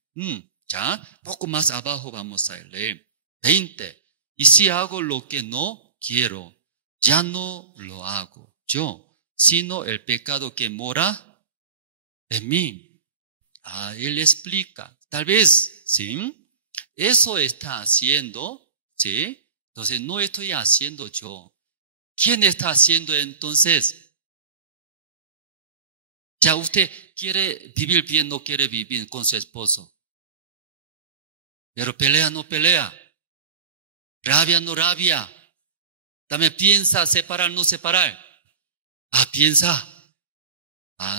Ya, poco más abajo vamos a leer. 20. Y si hago lo que no quiero, ya no lo hago yo, sino el pecado que mora en mí. Él explica. Tal vez, ¿sí? Eso está haciendo, ¿sí? Entonces no estoy haciendo yo. ¿Quién está haciendo entonces? Ya usted quiere vivir bien, no quiere vivir con su esposo. Pero pelea, no pelea. Rabia, no rabia. También piensa separar, no separar. Piensa.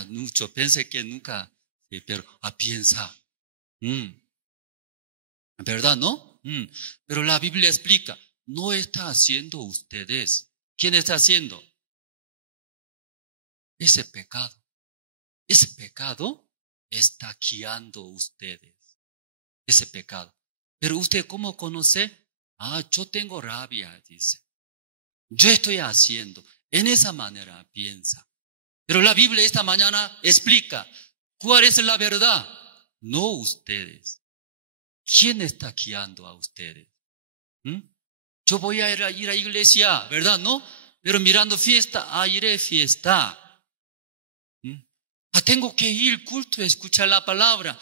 Mucho. Pensé que nunca. Pero piensa. ¿Verdad, no? Pero la Biblia explica. No está haciendo ustedes. ¿Quién está haciendo? Ese pecado. Ese pecado está guiando a ustedes. Ese pecado. Pero usted, ¿cómo conoce? Yo tengo rabia, dice. Yo estoy haciendo. En esa manera piensa. Pero la Biblia esta mañana explica. ¿Cuál es la verdad? No ustedes. ¿Quién está guiando a ustedes? Yo voy a ir a la iglesia, ¿verdad? ¿No? Pero mirando fiesta, iré a fiesta. Tengo que ir culto a escuchar la palabra.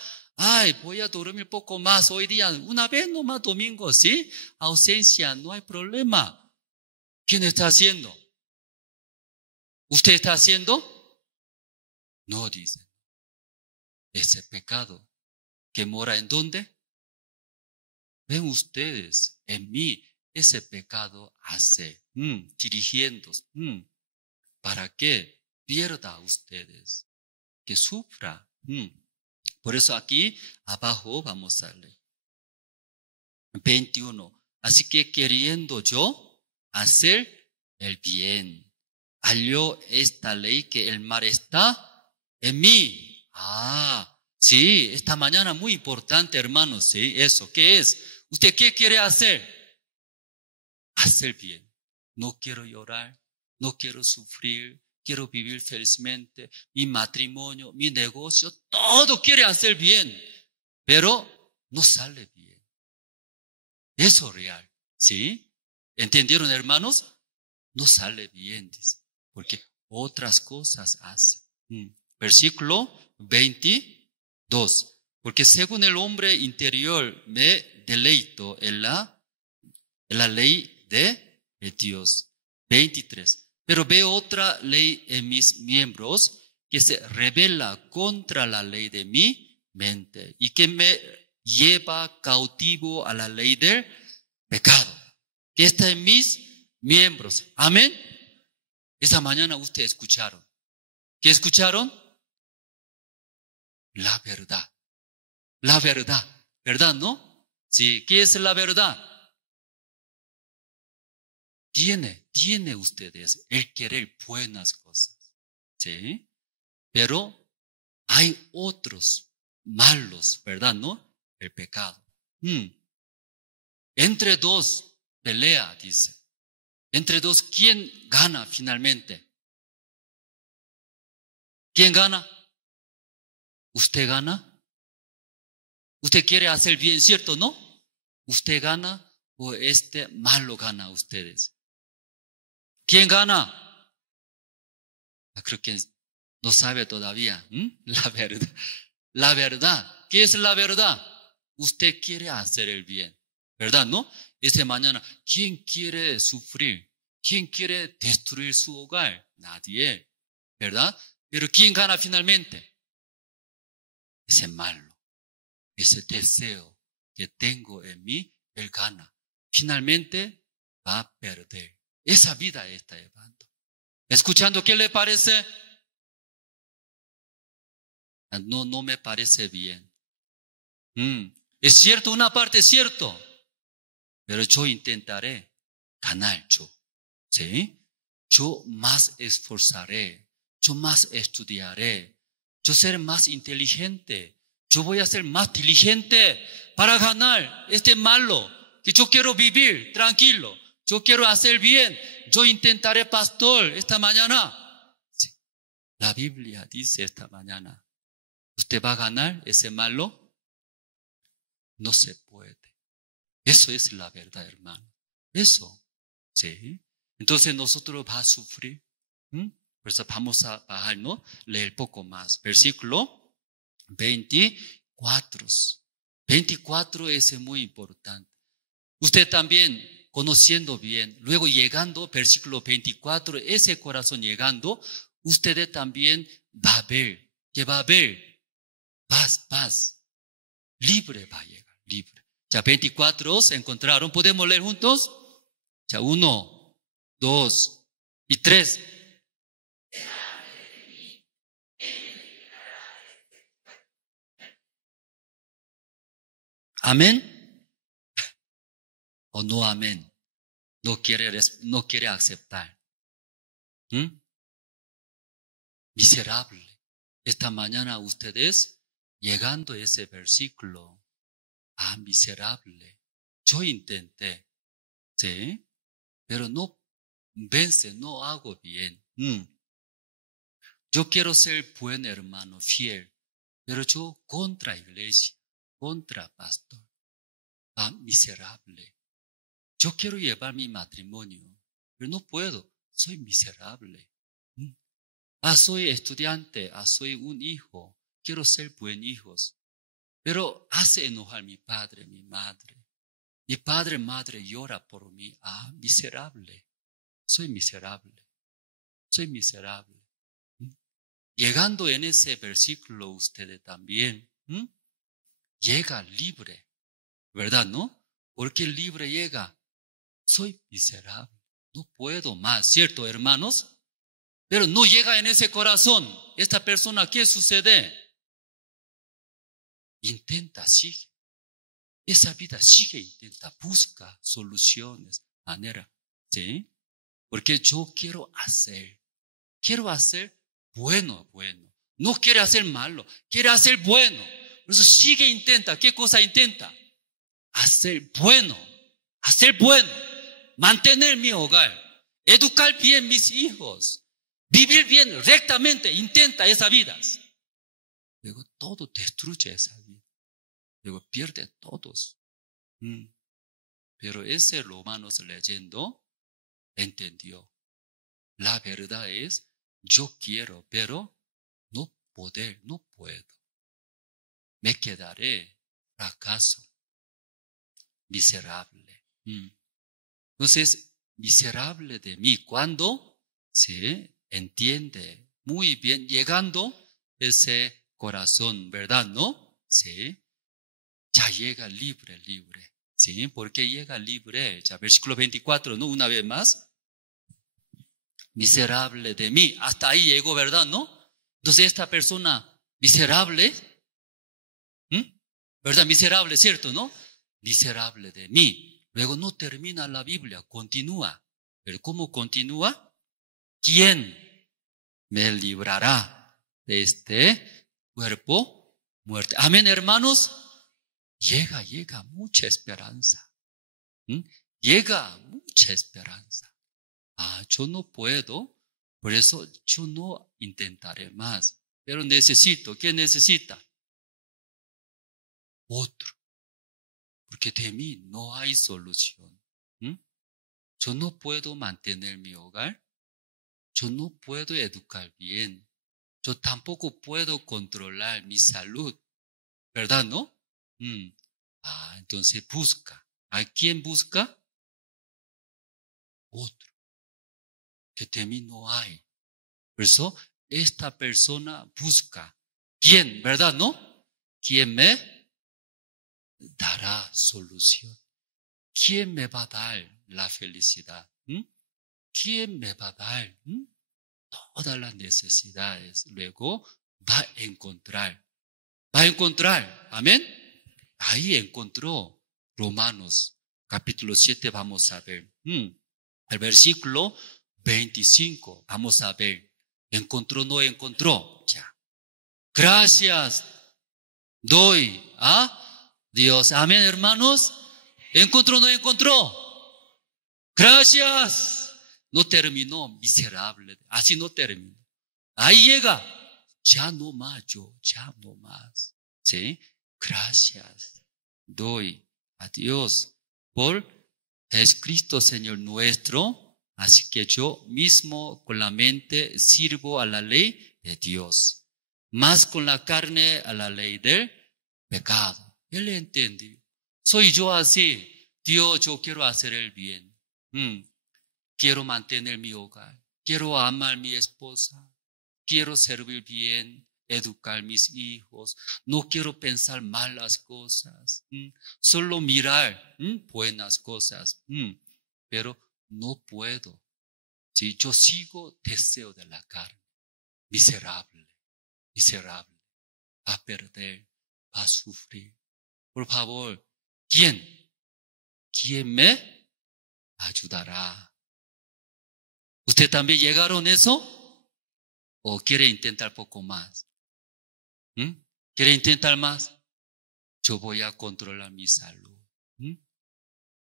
Voy a dormir un poco más hoy día. Una vez nomás domingo, ¿sí? Ausencia, no hay problema. ¿Quién está haciendo? ¿Usted está haciendo? No, dice. Ese pecado que mora ¿en dónde? Ven ustedes, en mí, ese pecado hace, dirigiendo. ¿Para qué? Pierda a ustedes, que sufra. Por eso aquí abajo vamos a leer. 21. Así que queriendo yo hacer el bien, halló esta ley que el mal está en mí. Sí, esta mañana muy importante, hermanos, sí, eso. ¿Qué es? ¿Usted qué quiere hacer? Hacer bien. No quiero llorar, no quiero sufrir, quiero vivir felizmente. Mi matrimonio, mi negocio, todo quiere hacer bien, pero no sale bien. Eso es real, ¿sí? ¿Entendieron, hermanos? No sale bien, dice, porque otras cosas hace. Versículo 22. Porque según el hombre interior me deleito en la ley de Dios. 23. Pero veo otra ley en mis miembros que se rebela contra la ley de mi mente y que me lleva cautivo a la ley del pecado, que está en mis miembros. Amén. Esa mañana ustedes escucharon. ¿Qué escucharon? La verdad. La verdad. ¿Verdad, no? Sí. ¿Qué es la verdad? Tiene ustedes el querer buenas cosas. ¿Sí? Pero hay otros malos, ¿verdad? ¿No? El pecado. Entre dos pelea, dice. Entre dos, ¿quién gana finalmente? ¿Quién gana? ¿Usted gana? ¿Usted quiere hacer bien, cierto, no? ¿Usted gana o este malo gana a ustedes? ¿Quién gana? Creo que no sabe todavía. La verdad. La verdad. ¿Qué es la verdad? Usted quiere hacer el bien. ¿Verdad, no? Esta mañana, ¿quién quiere sufrir? ¿Quién quiere destruir su hogar? Nadie. ¿Verdad? Pero ¿quién gana finalmente? Ese malo. Ese deseo que tengo en mí, él gana. Finalmente va a perder. Esa vida está llevando. ¿Escuchando qué le parece? No me parece bien. Es cierto, una parte es cierto. Pero yo intentaré ganar yo. ¿Sí? Yo más esforzaré. Yo más estudiaré. Yo seré más inteligente. Yo voy a ser más diligente para ganar este malo. Que yo quiero vivir tranquilo. Yo quiero hacer bien. Yo intentaré, pastor, esta mañana. Sí. La Biblia dice esta mañana. ¿Usted va a ganar ese malo? No se puede. Eso es la verdad, hermano. Eso. ¿Sí? Entonces nosotros va a sufrir. Por eso vamos a bajar, ¿no? Leer poco más. Versículo 24. 24 es muy importante. Usted también, conociendo bien, luego llegando, versículo 24, ese corazón llegando, usted también va a ver. ¿Qué va a ver? Paz. Libre va a llegar, libre. Ya 24 se encontraron. ¿Podemos leer juntos? Ya 1, 2 y 3. ¿Amén? ¿O no amén? No quiere aceptar. Miserable. Esta mañana ustedes llegando a ese versículo. Miserable. Yo intenté. ¿Sí? Pero no vence, no hago bien. Yo quiero ser buen hermano, fiel. Pero yo contra iglesia, contra pastor. Miserable. Yo quiero llevar mi matrimonio, pero no puedo. Soy miserable. Soy estudiante, soy un hijo. Quiero ser buen hijo. Pero hace enojar mi padre, mi madre. Mi padre, madre llora por mí. Miserable. Soy miserable. Soy miserable. Llegando en ese versículo ustedes también, llega libre, ¿verdad, no? Porque libre llega, soy miserable, no puedo más, ¿cierto, hermanos? Pero no llega en ese corazón, esta persona, ¿qué sucede? Intenta, sigue, esa vida sigue, intenta, busca soluciones, manera, ¿sí? Porque yo quiero hacer bueno. No quiere hacer malo, quiere hacer bueno. Por eso sigue, intenta. ¿Qué cosa intenta? Hacer bueno. Mantener mi hogar. Educar bien mis hijos. Vivir bien, rectamente. Intenta esas vidas. Luego todo destruye esa vida. Luego pierde todos. Pero ese Romanos leyendo entendió. La verdad es, yo quiero, pero no puedo. Me quedaré fracaso, miserable. Entonces, miserable de mí. ¿Cuándo? Se entiende muy bien, llegando ese corazón, ¿verdad? ¿No? Sí. Ya llega libre. ¿Sí? ¿Por qué llega libre? Ya, versículo 24, ¿no? Una vez más. Miserable de mí. Hasta ahí llegó, ¿verdad? ¿No? Entonces esta persona miserable, ¿verdad? Miserable, ¿cierto? ¿No? Miserable de mí. Luego no termina la Biblia, continúa. ¿Pero cómo continúa? ¿Quién me librará de este cuerpo muerto. Amén, hermanos. Llega mucha esperanza. Llega mucha esperanza. Yo no puedo, por eso yo no intentaré más. Pero necesito, ¿qué necesita? Otro. Porque de mí no hay solución. Yo no puedo mantener mi hogar. Yo no puedo educar bien. Yo tampoco puedo controlar mi salud. ¿Verdad, no? Entonces busca. ¿A quién busca? Otro. Que de mí no hay. Por eso, esta persona busca. ¿Quién? ¿Verdad, no? ¿Quién me dará solución? ¿Quién me va a dar la felicidad? ¿Quién me va a dar todas las necesidades? Luego va a encontrar. Va a encontrar. Amén. Ahí encontró. Romanos capítulo 7 vamos a ver. El versículo 25. Vamos a ver. ¿Encontró o no encontró? Ya. Gracias doy a Dios. Amén, hermanos. ¿Encontró o no encontró? Gracias. No terminó, miserable. Así no terminó. Ahí llega. Ya no más yo, ya no más. ¿Sí? Gracias doy a Dios por Jesucristo Señor nuestro. Así que yo mismo con la mente sirvo a la ley de Dios, más con la carne a la ley del pecado. Él entendió. Soy yo así. Dios, yo quiero hacer el bien. Quiero mantener mi hogar. Quiero amar a mi esposa. Quiero servir bien, educar a mis hijos. No quiero pensar malas cosas. Solo mirar buenas cosas. Pero no puedo. Si yo sigo deseo de la carne, miserable. Va a perder, va a sufrir. Por favor, ¿quién me ayudará? ¿Usted también llegaron a eso? ¿O quiere intentar poco más? ¿Quiere intentar más? Yo voy a controlar mi salud.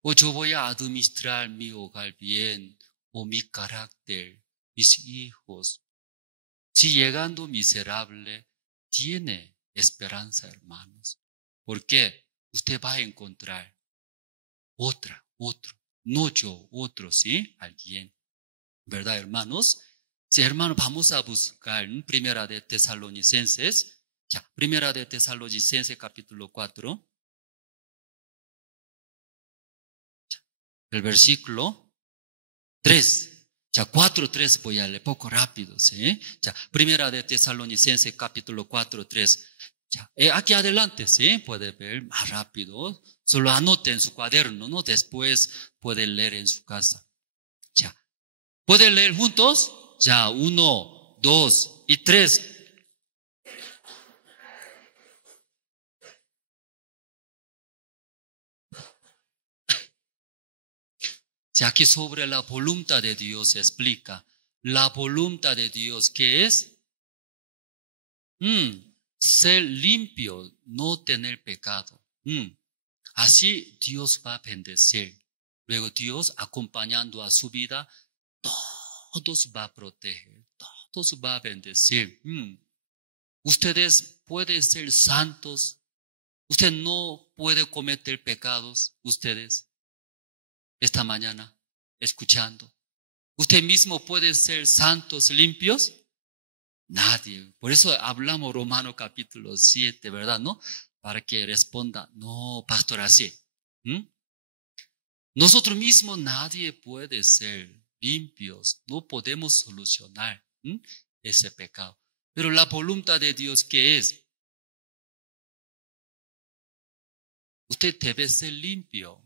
O yo voy a administrar mi hogar bien, o mi carácter, mis hijos. Si llegando miserable, tiene esperanza, hermanos. ¿Por qué? Usted va a encontrar otro. No yo, otro, ¿sí? Alguien. ¿Verdad, hermanos? Sí, hermanos, vamos a buscar Primera de Tesalonicenses. Ya, Primera de Tesalonicenses capítulo 4. El versículo 3. Ya, 4:3 voy a leer poco rápido, ¿sí? Ya, Primera de Tesalonicenses capítulo 4:3. Ya, aquí adelante, ¿sí? Puede ver más rápido. Solo anote en su cuaderno, ¿no? Después puede leer en su casa. Ya. ¿Pueden leer juntos? Ya, 1, 2 y 3. Ya, aquí sobre la voluntad de Dios se explica. La voluntad de Dios, ¿qué es? Ser limpio, no tener pecado. Así Dios va a bendecir. Luego Dios, acompañando a su vida, todos va a proteger, todos va a bendecir. Ustedes pueden ser santos. Usted no puede cometer pecados. Ustedes, esta mañana, escuchando. ¿Usted mismo puede ser santos, limpios? Nadie. Por eso hablamos Romanos capítulo 7, ¿verdad? ¿No? Para que responda, no, pastor, así. Nosotros mismos nadie puede ser limpios. No podemos solucionar ese pecado. Pero la voluntad de Dios, ¿qué es? Usted debe ser limpio.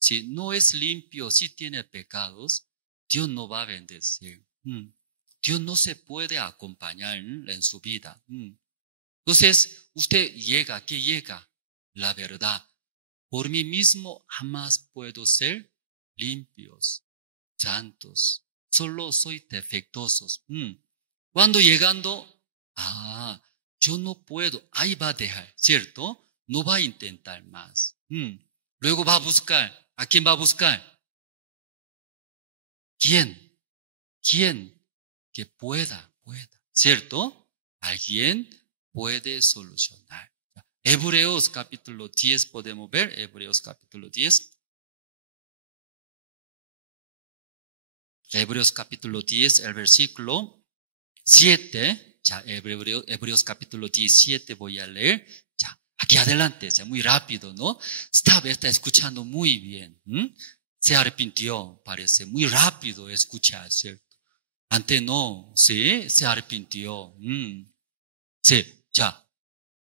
Si no es limpio, si tiene pecados, Dios no va a bendecir. Dios no se puede acompañar en su vida. Entonces, usted llega, ¿qué llega? La verdad. Por mí mismo jamás puedo ser limpios, santos. Solo soy defectuosos. Cuando llegando Yo no puedo, ahí va a dejar, ¿cierto? No va a intentar más. Luego va a buscar. ¿A quién va a buscar? ¿Quién? Que pueda, ¿cierto? Alguien puede solucionar. Hebreos capítulo 10 podemos ver, Hebreos capítulo 10. Hebreos capítulo 10, el versículo 7. Hebreos capítulo 17 voy a leer. Aquí adelante, muy rápido, ¿no? Está escuchando muy bien. Se arrepintió, parece. Muy rápido escuchar, ¿cierto? Antes no, ¿sí? Se arrepintió. Sí,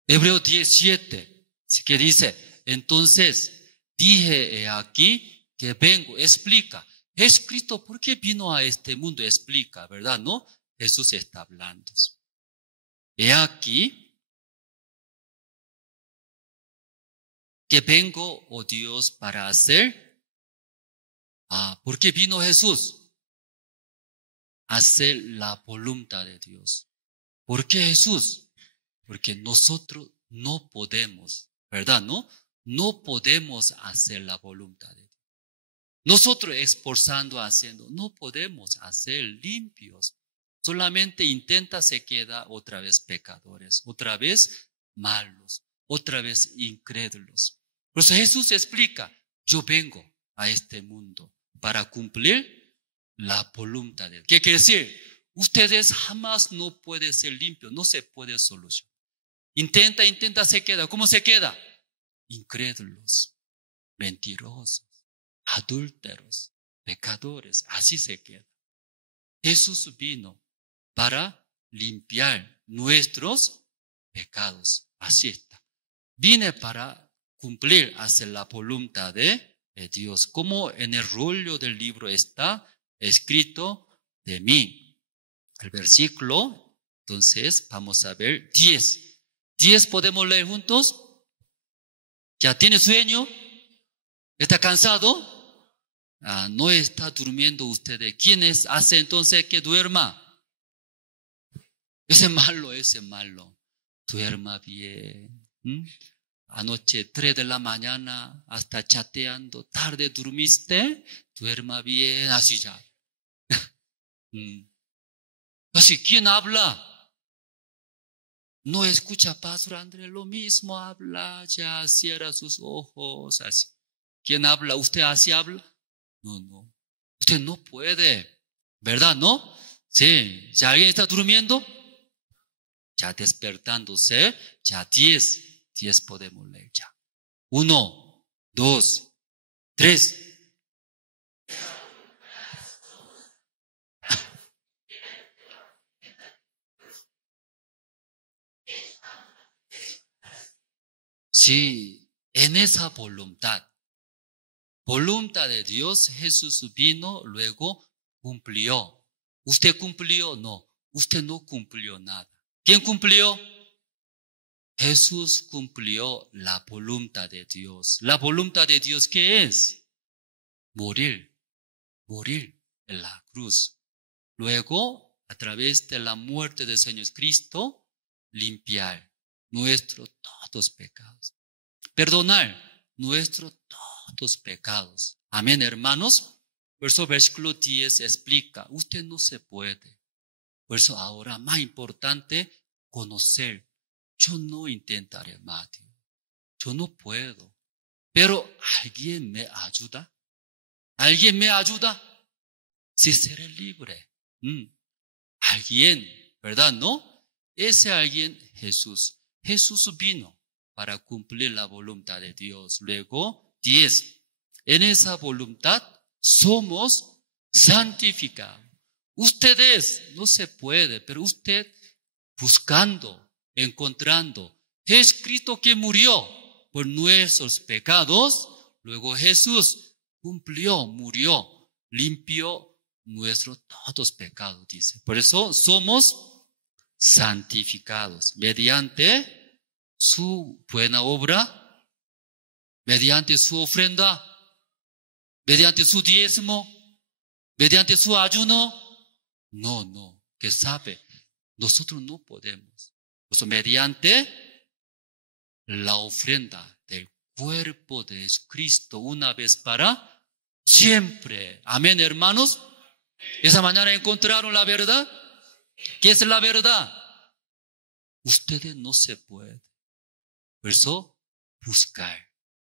Hebreos 17, ¿qué dice? Entonces, dije aquí que vengo, explica. Jesucristo, ¿por qué vino a este mundo? Explica, ¿verdad? ¿No? Jesús está hablando. He aquí que vengo, oh Dios, para hacer. ¿Por qué vino Jesús? Hacer la voluntad de Dios. ¿Por qué Jesús? Porque nosotros no podemos, ¿verdad? No podemos hacer la voluntad de Dios. Nosotros esforzando, haciendo, no podemos hacer limpios. Solamente intenta, se queda otra vez pecadores, otra vez malos, otra vez incrédulos. Por eso Jesús explica, yo vengo a este mundo para cumplir la voluntad de Dios. ¿Qué quiere decir? Ustedes jamás no pueden ser limpios, no se puede solucionar. Intenta, se queda. ¿Cómo se queda? Incrédulos, mentirosos, adúlteros, pecadores, así se queda. Jesús vino para limpiar nuestros pecados, así está. Vine para cumplir, hacer la voluntad de Dios, como en el rollo del libro está escrito de mí. El versículo, entonces, vamos a ver 10. 10 podemos leer juntos. ¿Ya tiene sueño? ¿Está cansado? No está durmiendo usted. ¿Quién hace entonces que duerma? Ese malo. Duerma bien. Anoche 3 de la mañana hasta chateando. Tarde durmiste. Duerma bien. Así ya. Así, ¿quién habla? No escucha, Pastor Andrés, lo mismo habla, ya cierra sus ojos, así. ¿Quién habla? ¿Usted así habla? No. Usted no puede, ¿verdad? ¿No? Sí. ¿Ya alguien está durmiendo? Ya despertándose, ya 10 podemos leer ya. 1, 2, 3. Sí, en esa voluntad de Dios, Jesús vino, luego cumplió. ¿Usted cumplió? No, usted no cumplió nada. ¿Quién cumplió? Jesús cumplió la voluntad de Dios. ¿La voluntad de Dios qué es? Morir en la cruz. Luego, a través de la muerte del Señor Cristo, limpiar nuestros todos pecados. Perdonar nuestros todos pecados. Amén, hermanos. Por eso versículo 10 explica, usted no se puede. Por eso ahora más importante, conocer. Yo no intentaré más. Yo no puedo. Pero ¿alguien me ayuda? ¿Alguien me ayuda? Sí, seré libre. Alguien, ¿verdad? ¿No? Ese alguien, Jesús. Jesús vino para cumplir la voluntad de Dios. Luego, 10. En esa voluntad somos santificados. Ustedes no se puede, pero usted buscando, encontrando. Jesucristo que murió por nuestros pecados, luego Jesús cumplió, murió, limpió nuestros todos pecados, dice. Por eso somos santificados mediante su buena obra, mediante su ofrenda, mediante su diezmo, mediante su ayuno. No, que sabe, nosotros no podemos. Por eso mediante la ofrenda del cuerpo de Cristo una vez para siempre. Amén, hermanos. Esa mañana encontraron la verdad. ¿Qué es la verdad? Ustedes no se pueden. Por eso buscar.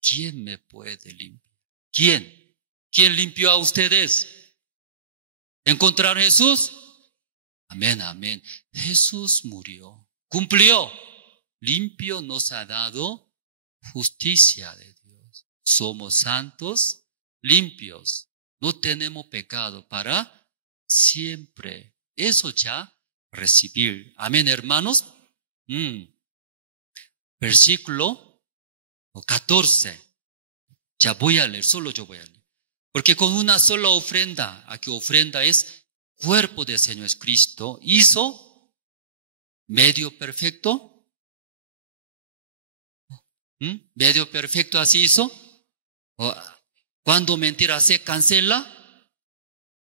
¿Quién me puede limpiar? ¿Quién? ¿Quién limpió a ustedes? ¿Encontraron a Jesús? Amén, amén. Jesús murió, cumplió. Limpio nos ha dado justicia de Dios. Somos santos, limpios. No tenemos pecado para siempre. Eso ya recibir. Amén, hermanos. Versículo 14. Ya voy a leer, solo yo voy a leer. Porque con una sola ofrenda, aquí ofrenda es cuerpo del Señor Cristo, hizo medio perfecto. Medio perfecto así hizo. Cuando mentira se cancela,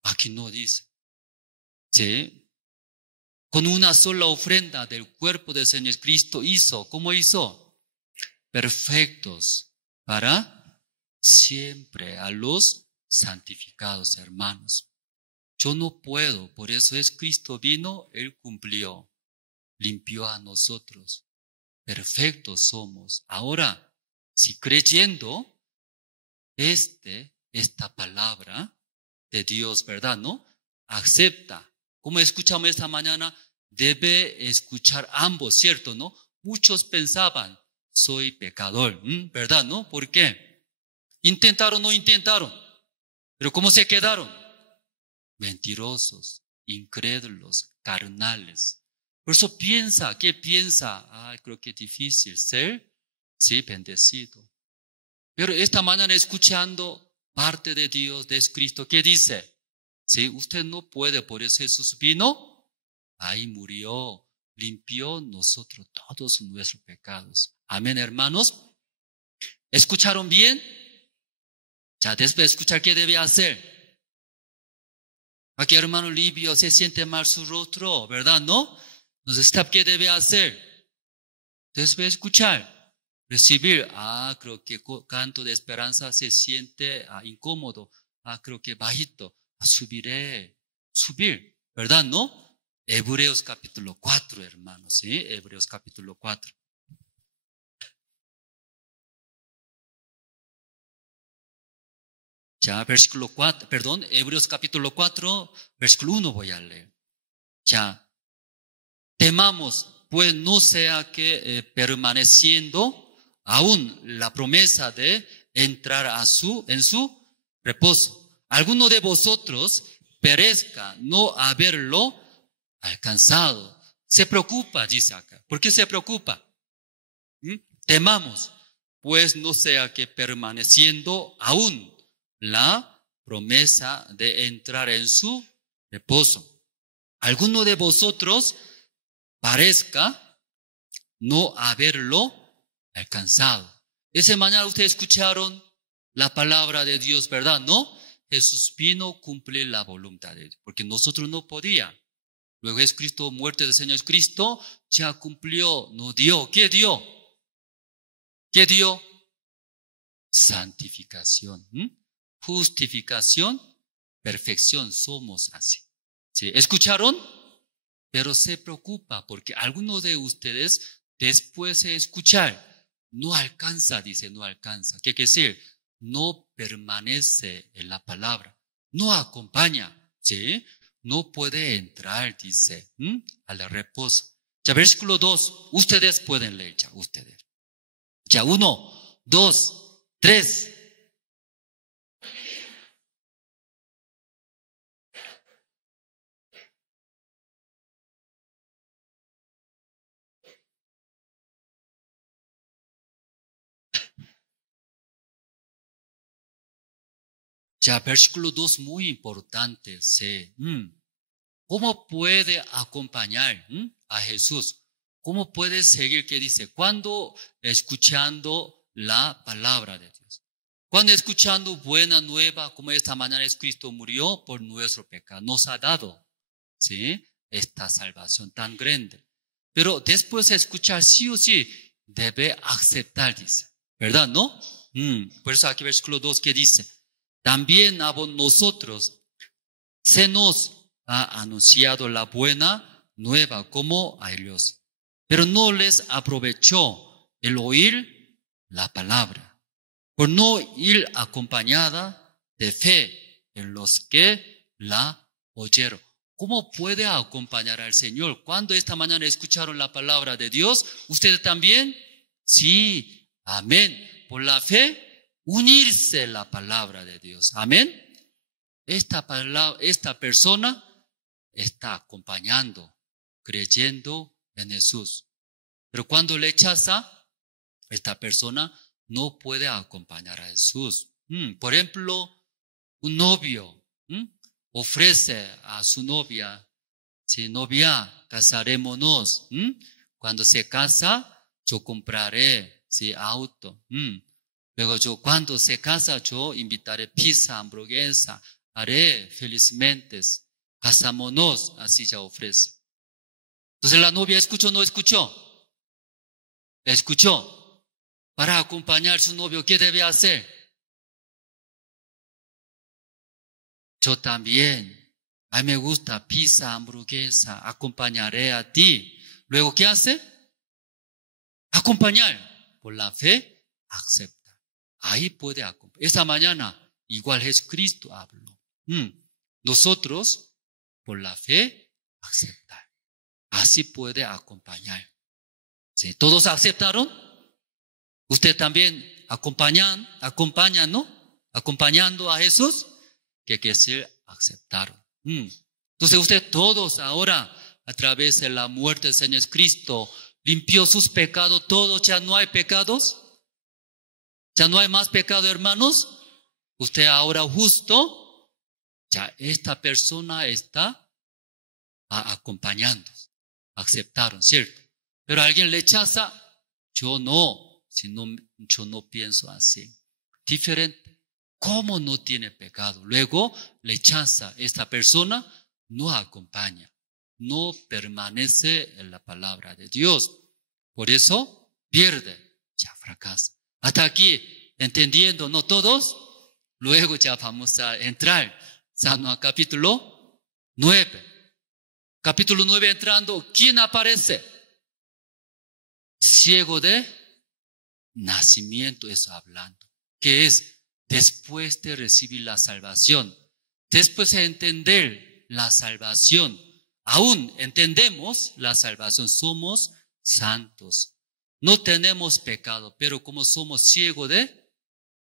aquí no dice. ¿Sí? Con una sola ofrenda del cuerpo del Señor Cristo hizo, ¿cómo hizo? Perfectos para siempre a los santificados hermanos. Yo no puedo, por eso es Cristo vino, Él cumplió, limpió a nosotros. Perfectos somos. Ahora, si creyendo esta palabra de Dios, ¿verdad? ¿No? Acepta. Como escuchamos esta mañana, debe escuchar ambos, ¿cierto? ¿No? Muchos pensaban, soy pecador, ¿verdad? ¿No? ¿Por qué? Intentaron, no intentaron. Pero ¿cómo se quedaron? Mentirosos, incrédulos, carnales. Por eso piensa, ¿qué piensa? Creo que es difícil ser, sí, bendecido. Pero esta mañana escuchando parte de Dios, de Cristo, ¿qué dice? Sí, usted no puede, por eso Jesús vino, ahí murió, limpió nosotros todos nuestros pecados. Amén, hermanos. ¿Escucharon bien? Ya después de escuchar, ¿qué debe hacer? Aquí hermano Livio se siente mal su rostro, ¿verdad? ¿No? Entonces, ¿qué debe hacer? Después de escuchar, recibir. Creo que canto de esperanza se siente incómodo. Creo que bajito. Subir, ¿verdad? ¿No? Hebreos capítulo 4, hermanos, ¿sí? Hebreos capítulo 4. Ya, versículo 4, perdón, Hebreos capítulo 4, versículo 1 voy a leer. Ya, temamos, pues no sea que permaneciendo aún la promesa de entrar en su reposo, alguno de vosotros perezca no haberlo alcanzado. Se preocupa, dice acá. ¿Por qué se preocupa? Temamos, pues no sea que permaneciendo aún la promesa de entrar en su reposo, alguno de vosotros parezca no haberlo alcanzado. Esa mañana ustedes escucharon la palabra de Dios, ¿verdad? ¿No? Jesús vino a cumplir la voluntad de Dios, porque nosotros no podíamos. Luego es Cristo, muerte del Señor Cristo, ya cumplió, no dio. ¿Qué dio? ¿Qué dio? Santificación, justificación, perfección, somos así. ¿Sí? ¿Escucharon? Pero se preocupa porque algunos de ustedes después de escuchar no alcanza, dice, no alcanza. ¿Qué quiere decir? No permanece en la palabra, no acompaña, ¿sí? No puede entrar, dice, al reposo. Ya, versículo 2, ustedes pueden leer ya, ustedes. Ya, 1, 2, 3. Ya, versículo 2, muy importante, ¿sí? ¿Cómo puede acompañar a Jesús? ¿Cómo puede seguir? ¿Qué dice? Cuando escuchando la palabra de Dios. Cuando escuchando buena nueva, como esta mañana es Cristo murió por nuestro pecado. Nos ha dado, ¿sí? esta salvación tan grande. Pero después de escuchar sí o sí debe aceptar, dice. ¿Verdad, no? Por eso aquí versículo 2 que dice, también a nosotros se nos ha anunciado la buena nueva como a ellos. Pero no les aprovechó el oír la palabra, por no ir acompañada de fe en los que la oyeron. ¿Cómo puede acompañar al Señor? ¿Cuándo esta mañana escucharon la palabra de Dios? ¿Ustedes también? Sí, amén. Por la fe, unirse a la palabra de Dios. Amén. Esta persona está acompañando, creyendo en Jesús. Pero cuando rechaza, esta persona no puede acompañar a Jesús. Por ejemplo, un novio ofrece a su novia, si novia, casarémonos. Cuando se casa, yo compraré auto. Luego cuando se casa, yo invitaré pizza, hamburguesa, haré felizmente, casámonos, así ya ofrece. Entonces la novia escuchó o no escuchó. Escuchó. Para acompañar a su novio, ¿qué debe hacer? Yo también. A mí me gusta pizza, hamburguesa, acompañaré a ti. Luego, ¿qué hace? Acompañar. Por la fe, acepta. Ahí puede acompañar. Esta mañana, igual Jesucristo habló. Nosotros, por la fe, aceptar. Así puede acompañar. ¿Sí? ¿Todos aceptaron? ¿Usted también acompañan, ¿no? Acompañando a Jesús, que quiere decir aceptaron. Entonces usted todos ahora, a través de la muerte del Señor Cristo, limpió sus pecados, todos, ya no hay pecados, ya no hay más pecado, hermanos. Usted ahora justo, ya esta persona está acompañando, aceptaron, ¿cierto? Pero alguien rechaza, yo no pienso así. Diferente. ¿Cómo no tiene pecado? Luego rechaza, esta persona no acompaña, no permanece en la palabra de Dios. Por eso pierde, ya fracasa. Hasta aquí, entendiendo, ¿no todos? Luego ya vamos a entrar, San capítulo 9. Capítulo 9 entrando, ¿quién aparece? Ciego de nacimiento, eso hablando. Que es después de recibir la salvación, después de entender la salvación, aún entendemos la salvación, somos santos. No tenemos pecado, pero como somos ciegos de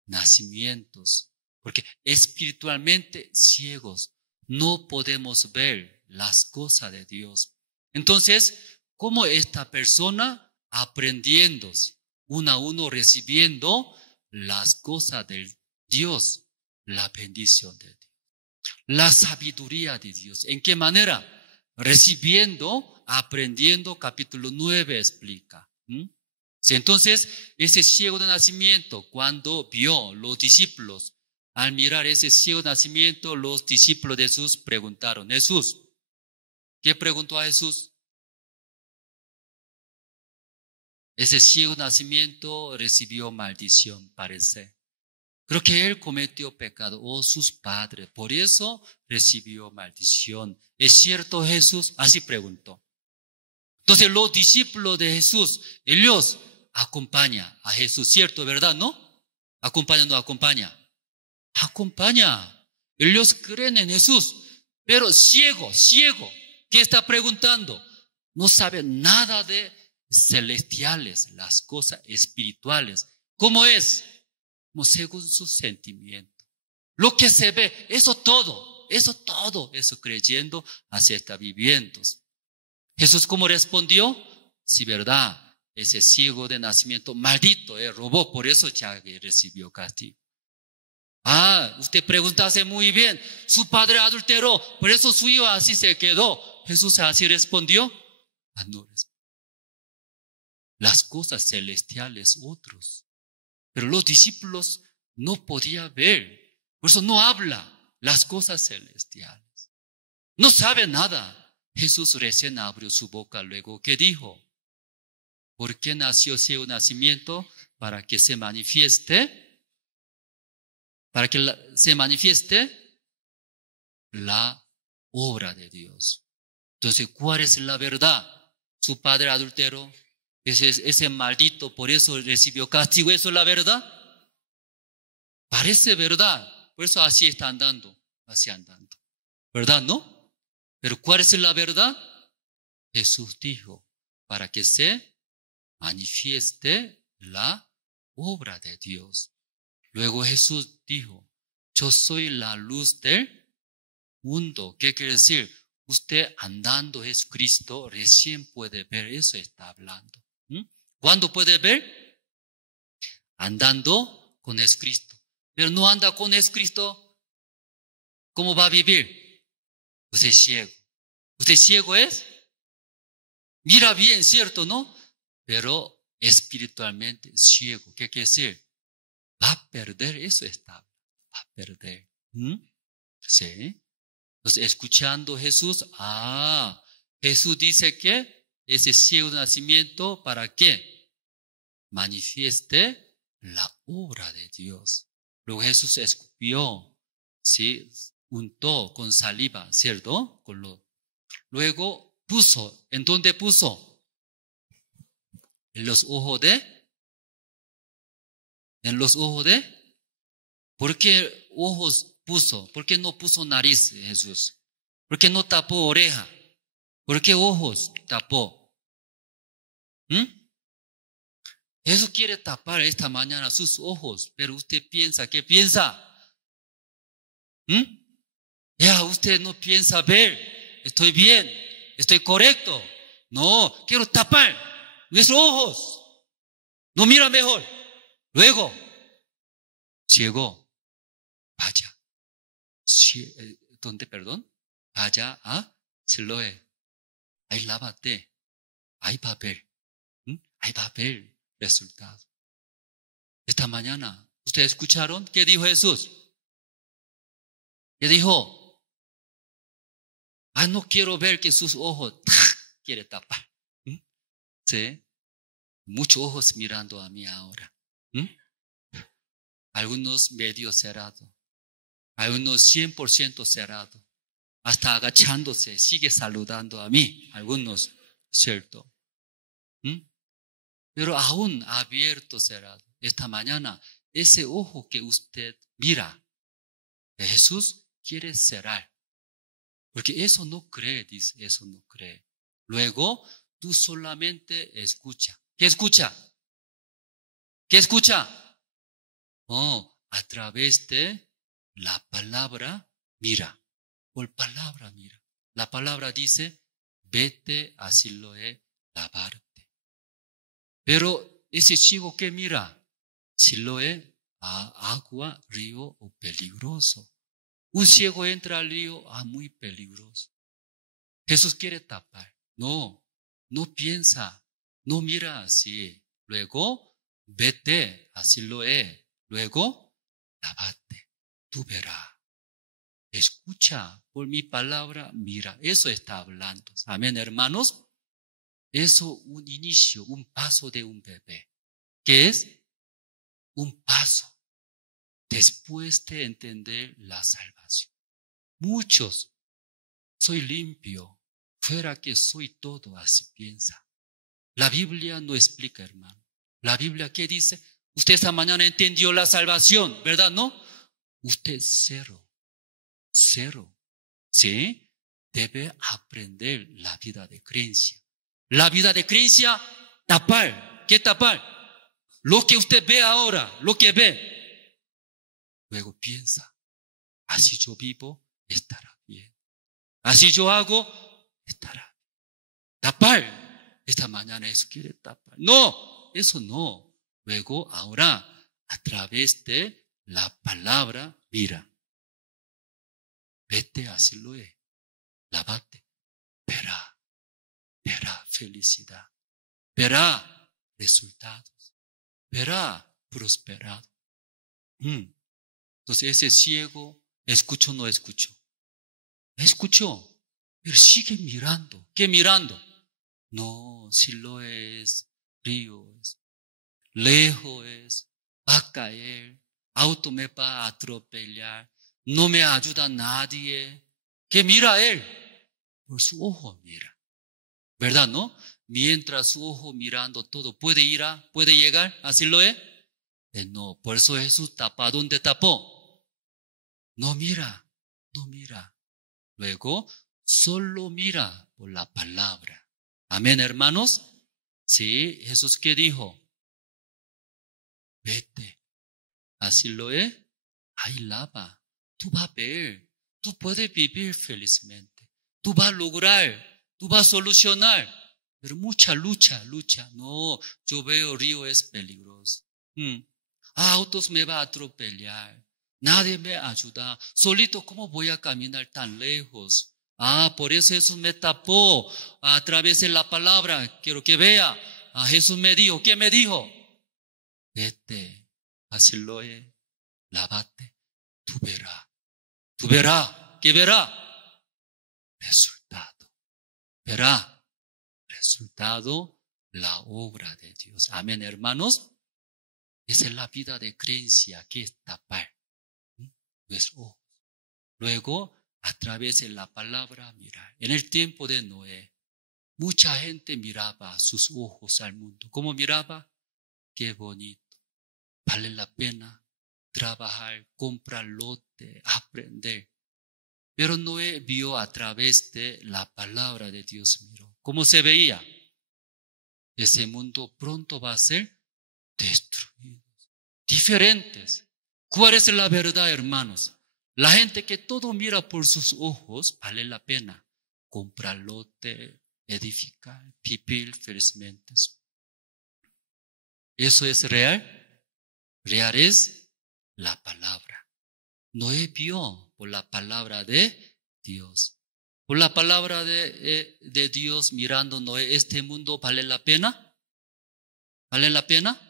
nacimientos, porque espiritualmente ciegos, no podemos ver las cosas de Dios. Entonces, ¿cómo esta persona aprendiendo uno a uno, recibiendo las cosas de Dios, la bendición de Dios, la sabiduría de Dios? ¿En qué manera? Recibiendo, aprendiendo, capítulo 9 explica. Sí, entonces, ese ciego de nacimiento, cuando vio los discípulos, al mirar ese ciego de nacimiento, los discípulos de Jesús preguntaron, Jesús, ¿qué preguntó a Jesús? Ese ciego de nacimiento recibió maldición, parece. Creo que él cometió pecado, o sus padres, por eso recibió maldición. ¿Es cierto, Jesús? Así preguntó. Entonces los discípulos de Jesús, ellos acompañan a Jesús, ¿cierto? ¿Verdad? ¿No? ¿Acompaña o no acompaña? Acompaña. Ellos creen en Jesús, pero ciego, ¿qué está preguntando? No sabe nada de celestiales, las cosas espirituales. ¿Cómo es? Como según su sentimiento. Lo que se ve, eso creyendo, así está viviendo. Jesús, ¿cómo respondió? Sí, verdad, ese ciego de nacimiento maldito, robó, por eso ya recibió castigo. Usted preguntase muy bien, su padre adulteró, por eso su hijo así se quedó. Jesús así respondió. No respondió. Las cosas celestiales otros, pero los discípulos no podían ver, por eso no habla las cosas celestiales, no sabe nada, Jesús recién abrió su boca, luego, ¿qué dijo? ¿Por qué nació ciego nacimiento? Para que se manifieste, se manifieste la obra de Dios. Entonces, ¿cuál es la verdad? Su padre adúltero, ese maldito, por eso recibió castigo. ¿Eso es la verdad? Parece verdad. Por eso así está andando, así andando. ¿Verdad, no? Pero ¿cuál es la verdad? Jesús dijo, para que se manifieste la obra de Dios. Luego Jesús dijo, yo soy la luz del mundo. ¿Qué quiere decir? Usted andando Jesucristo recién puede ver, eso está hablando. ¿Cuándo puede ver? Andando con Jesucristo. Pero no anda con Jesucristo, ¿cómo va a vivir? Usted es ciego. ¿Usted ciego es? Mira bien, ¿cierto, no? Pero espiritualmente ciego. ¿Qué quiere decir? Va a perder, eso está. Va a perder. Sí. Entonces, escuchando Jesús, Jesús dice que ese ciego de nacimiento, ¿para qué? Manifieste la obra de Dios. Luego Jesús escupió, ¿sí? Untó con saliva, ¿cierto? Luego puso, ¿en dónde puso? En los ojos de, ¿por qué ojos puso? ¿Por qué no puso nariz Jesús? ¿Por qué no tapó oreja? ¿Por qué ojos tapó? Jesús quiere tapar esta mañana sus ojos, pero usted piensa, ¿qué piensa? Ya usted no piensa ver, estoy bien, estoy correcto. No, quiero tapar nuestros ojos. No mira mejor. Luego, ciego, vaya. ¿Dónde, perdón? Vaya a Siloé. Ahí lávate. Ahí va a ver. Ahí va a ver resultado. Esta mañana, ¿ustedes escucharon? ¿Qué dijo Jesús? ¿Qué dijo? No quiero ver que sus ojos quiere tapar. ¿Sí? Muchos ojos mirando a mí ahora. Algunos medio cerrados. Algunos 100% cerrados. Hasta agachándose, sigue saludando a mí. Algunos, ¿cierto? Pero aún abierto, cerrado. Esta mañana, ese ojo que usted mira, Jesús quiere cerrar. Porque eso no cree, dice, eso no cree. Luego, tú solamente escucha. ¿Qué escucha? ¿Qué escucha? A través de la palabra, mira. Por palabra, mira. La palabra dice, vete a Siloé, lavarte. Pero ese chico que mira, Siloé, agua, río o peligroso. Un ciego entra al río, muy peligroso. Jesús quiere tapar. No piensa, no mira así. Luego, vete a Siloé. Luego, lávate. Tú verás. Escucha por mi palabra, mira. Eso está hablando. Amén, hermanos. Eso un inicio, un paso de un bebé. ¿Qué es? Un paso. Después de entender la salvación. Muchos, soy limpio, fuera que soy todo, así piensa. La Biblia no explica, hermano. La Biblia, ¿qué dice? Usted esta mañana entendió la salvación, ¿verdad? ¿No? Usted cero. ¿Sí? Debe aprender la vida de creencia. La vida de creencia, tapar. ¿Qué tapar? Lo que usted ve ahora, lo que ve. Luego piensa, así yo vivo, estará bien. Así yo hago, estará bien. Tapar. Esta mañana eso quiere tapar. No, eso no. Luego, ahora, a través de la palabra, mira. Vete a Siloé, lávate. Verá felicidad. Verá resultados. Verá prosperado. Entonces ese ciego, ¿escuchó o no escuchó? Escuchó, pero sigue mirando. ¿Qué mirando? No, Siloé es río, es lejos, es, va a caer, auto me va a atropellar, no me ayuda nadie. ¿Qué mira él? Por su ojo mira. ¿Verdad, no? Mientras su ojo mirando todo, ¿puede llegar a Siloé? No, por eso Jesús tapa. ¿Dónde tapó? No mira, no mira. Luego, solo mira por la palabra. Amén, hermanos. Sí, Jesús ¿qué dijo? Vete a Siloé, ahí lava. Tú vas a ver, tú puedes vivir felizmente. Tú vas a lograr, tú vas a solucionar. Pero mucha lucha. No, yo veo río es peligroso. Autos me va a atropellar. Nadie me ayuda. Solito, ¿cómo voy a caminar tan lejos? Por eso Jesús me tapó a través de la palabra. Quiero que vea. Jesús me dijo, ¿qué me dijo? Vete a Siloé, lávate. Tú verás. ¿Qué verá? Resultado. Verá. Resultado, la obra de Dios. Amén, hermanos. Esa es la vida de creencia que es tapar nuestro ojo. Luego, a través de la palabra, mirar. En el tiempo de Noé, mucha gente miraba sus ojos al mundo. ¿Cómo miraba? Qué bonito. Vale la pena trabajar, comprar lote, aprender. Pero Noé vio a través de la palabra de Dios. Miró. ¿Cómo se veía? Ese mundo pronto va a ser destruido. Diferentes. ¿Cuál es la verdad, hermanos? La gente que todo mira por sus ojos, vale la pena comprar lote, edificar, vivir felizmente. ¿Eso es real? Real es la palabra. Noé vio por la palabra de Dios. Por la palabra de Dios mirando Noé, ¿este mundo vale la pena? ¿Vale la pena?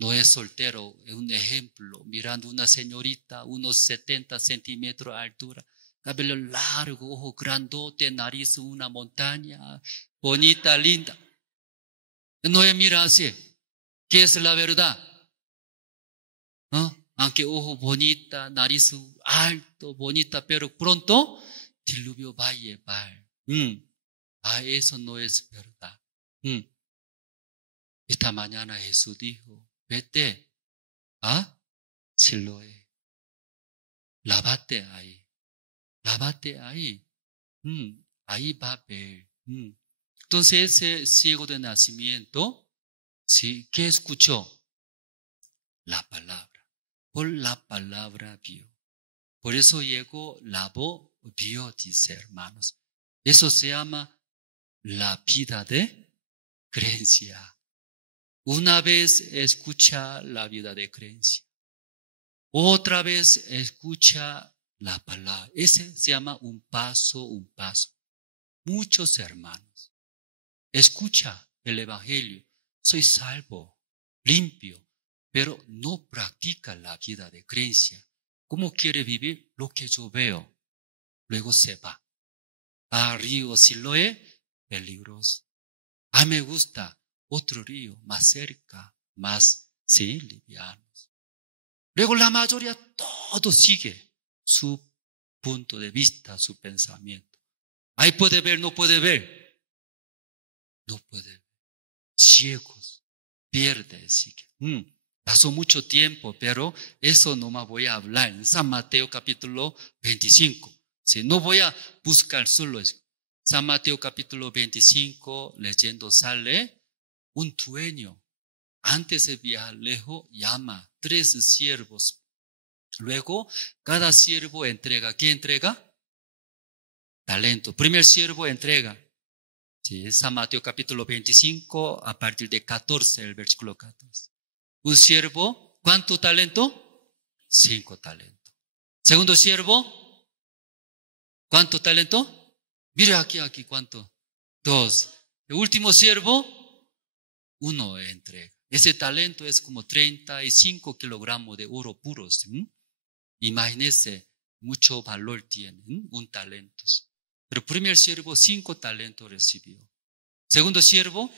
Noé soltero, es un ejemplo, mirando una señorita, unos 70 centímetros de altura, cabello largo, ojo grandote, nariz, una montaña, bonita, linda. Noé mira así, ¿qué es la verdad? Aunque ojo bonita, nariz alto, bonita, pero pronto diluvio va a llevar. Eso no es verdad. Esta mañana Jesús dijo, vete a Siloé, lávate ahí, ahí va a ver. Entonces ese ciego de nacimiento, ¿sí? ¿Qué escuchó? La palabra. Por la palabra vio. Por eso llegó, lavó, vio, dice hermanos. Eso se llama la vida de creencia. Una vez escucha la vida de creencia. Otra vez escucha la palabra. Ese se llama un paso. Muchos hermanos. Escucha el evangelio. Soy salvo, limpio, pero no practica la vida de creencia. ¿Cómo quiere vivir? Lo que yo veo. Luego se va. Río Siloé, peligroso. Me gusta otro río más cerca, más, sí, livianos. Luego la mayoría todo sigue su punto de vista, su pensamiento. Ahí puede ver, no puede ver. No puede ver. Ciegos, pierde, sigue. Pasó mucho tiempo, pero eso no me voy a hablar. En San Mateo capítulo 25. ¿Sí? No voy a buscar solo eso. San Mateo capítulo 25, leyendo sale un dueño. Antes de viajar lejos, llama 3 siervos. Luego, cada siervo entrega. ¿Qué entrega? Talento. Primer siervo entrega. Sí, San Mateo capítulo 25, a partir de 14, el versículo 14. Un siervo, ¿cuánto talento? 5 talentos. Segundo siervo, ¿cuánto talento? Mira aquí, ¿cuánto? 2. El último siervo, 1 entrega. Ese talento es como 35 kilogramos de oro puros. Imagínense, mucho valor tiene un talento. Pero primer siervo 5 talentos recibió. Segundo siervo,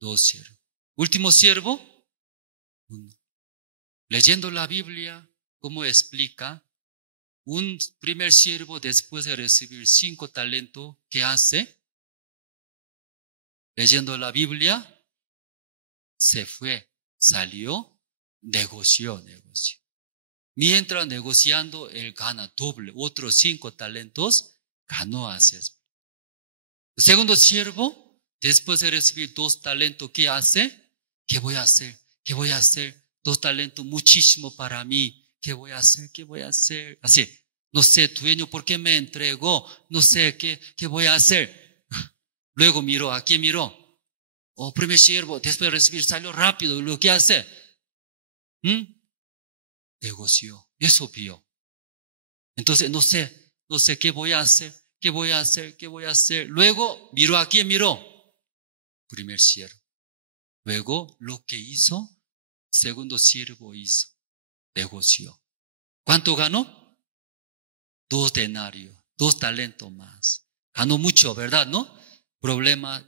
2 siervos. Último siervo, 1. Leyendo la Biblia, ¿cómo explica? Un primer siervo, después de recibir 5 talentos, ¿qué hace? Leyendo la Biblia, se fue, salió, negoció. Mientras negociando, él gana doble, otros 5 talentos, ganó así. El segundo siervo, después de recibir 2 talentos, ¿qué hace? ¿Qué voy a hacer? ¿Qué voy a hacer? 2 talentos, muchísimo para mí. ¿Qué voy a hacer? ¿Qué voy a hacer? Así, no sé, dueño, ¿por qué me entregó? No sé, ¿qué voy a hacer? Luego miró, ¿a quién miró? Primer siervo, después de recibir, salió rápido. ¿Lo que hace? Negoció. Eso vio. Entonces, no sé qué voy a hacer. ¿Qué voy a hacer? ¿Qué voy a hacer? Luego, miró, ¿a quién miró? Primer siervo. Luego, lo que hizo, segundo siervo hizo. Negoció. ¿Cuánto ganó? 2 denarios, 2 talentos más. Ganó mucho, ¿verdad? ¿No? Problema,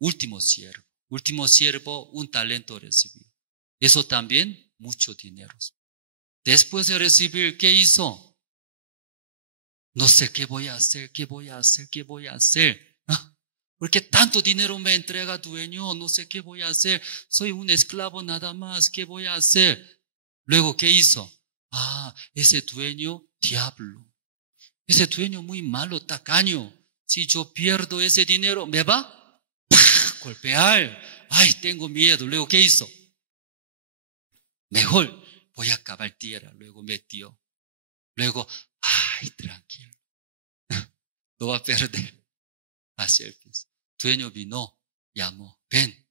último siervo. Último siervo, 1 talento recibió. Eso también, mucho dinero. Después de recibir, ¿qué hizo? No sé qué voy a hacer, qué voy a hacer, qué voy a hacer. Porque tanto dinero me entrega dueño, no sé qué voy a hacer. Soy un esclavo nada más, ¿qué voy a hacer? Luego, ¿qué hizo? Ese dueño, diablo. Ese dueño muy malo, tacaño. Si yo pierdo ese dinero, ¿me va a golpear? Ay, tengo miedo. Luego, ¿qué hizo? Mejor voy a cavar tierra. Luego metió. Luego, ay, tranquilo. No va a perder. Así el dueño vino, llamó. Ven.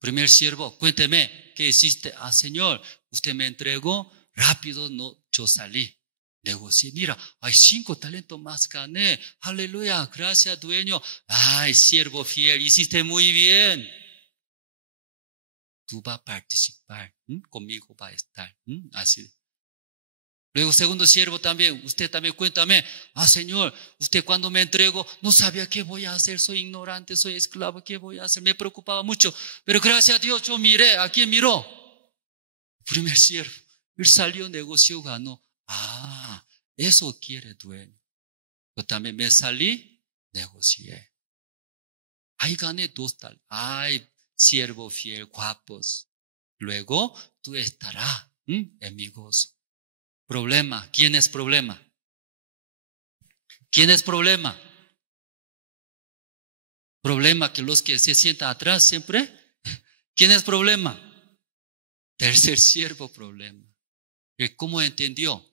Primer siervo, cuénteme, ¿qué hiciste? Señor, usted me entregó, rápido yo salí. Negocié, mira, hay 5 talentos más gané. Aleluya, gracias dueño. Ay, siervo fiel, hiciste muy bien. Tú vas a participar, conmigo va a estar, así. Luego, segundo siervo también, usted también cuéntame, Señor, usted cuando me entregó, no sabía qué voy a hacer, soy ignorante, soy esclavo, ¿qué voy a hacer? Me preocupaba mucho, pero gracias a Dios yo miré, ¿a quién miró? Primer siervo, él salió, negoció, ganó. Eso quiere dueño. Yo también me salí, negocié. Ahí gané 2 tal. Ay, siervo fiel, guapos. Luego tú estarás en mi gozo. Problema. ¿Quién es problema? ¿Quién es problema? Problema que los que se sientan atrás siempre. ¿Quién es problema? Tercer siervo problema. ¿Cómo entendió?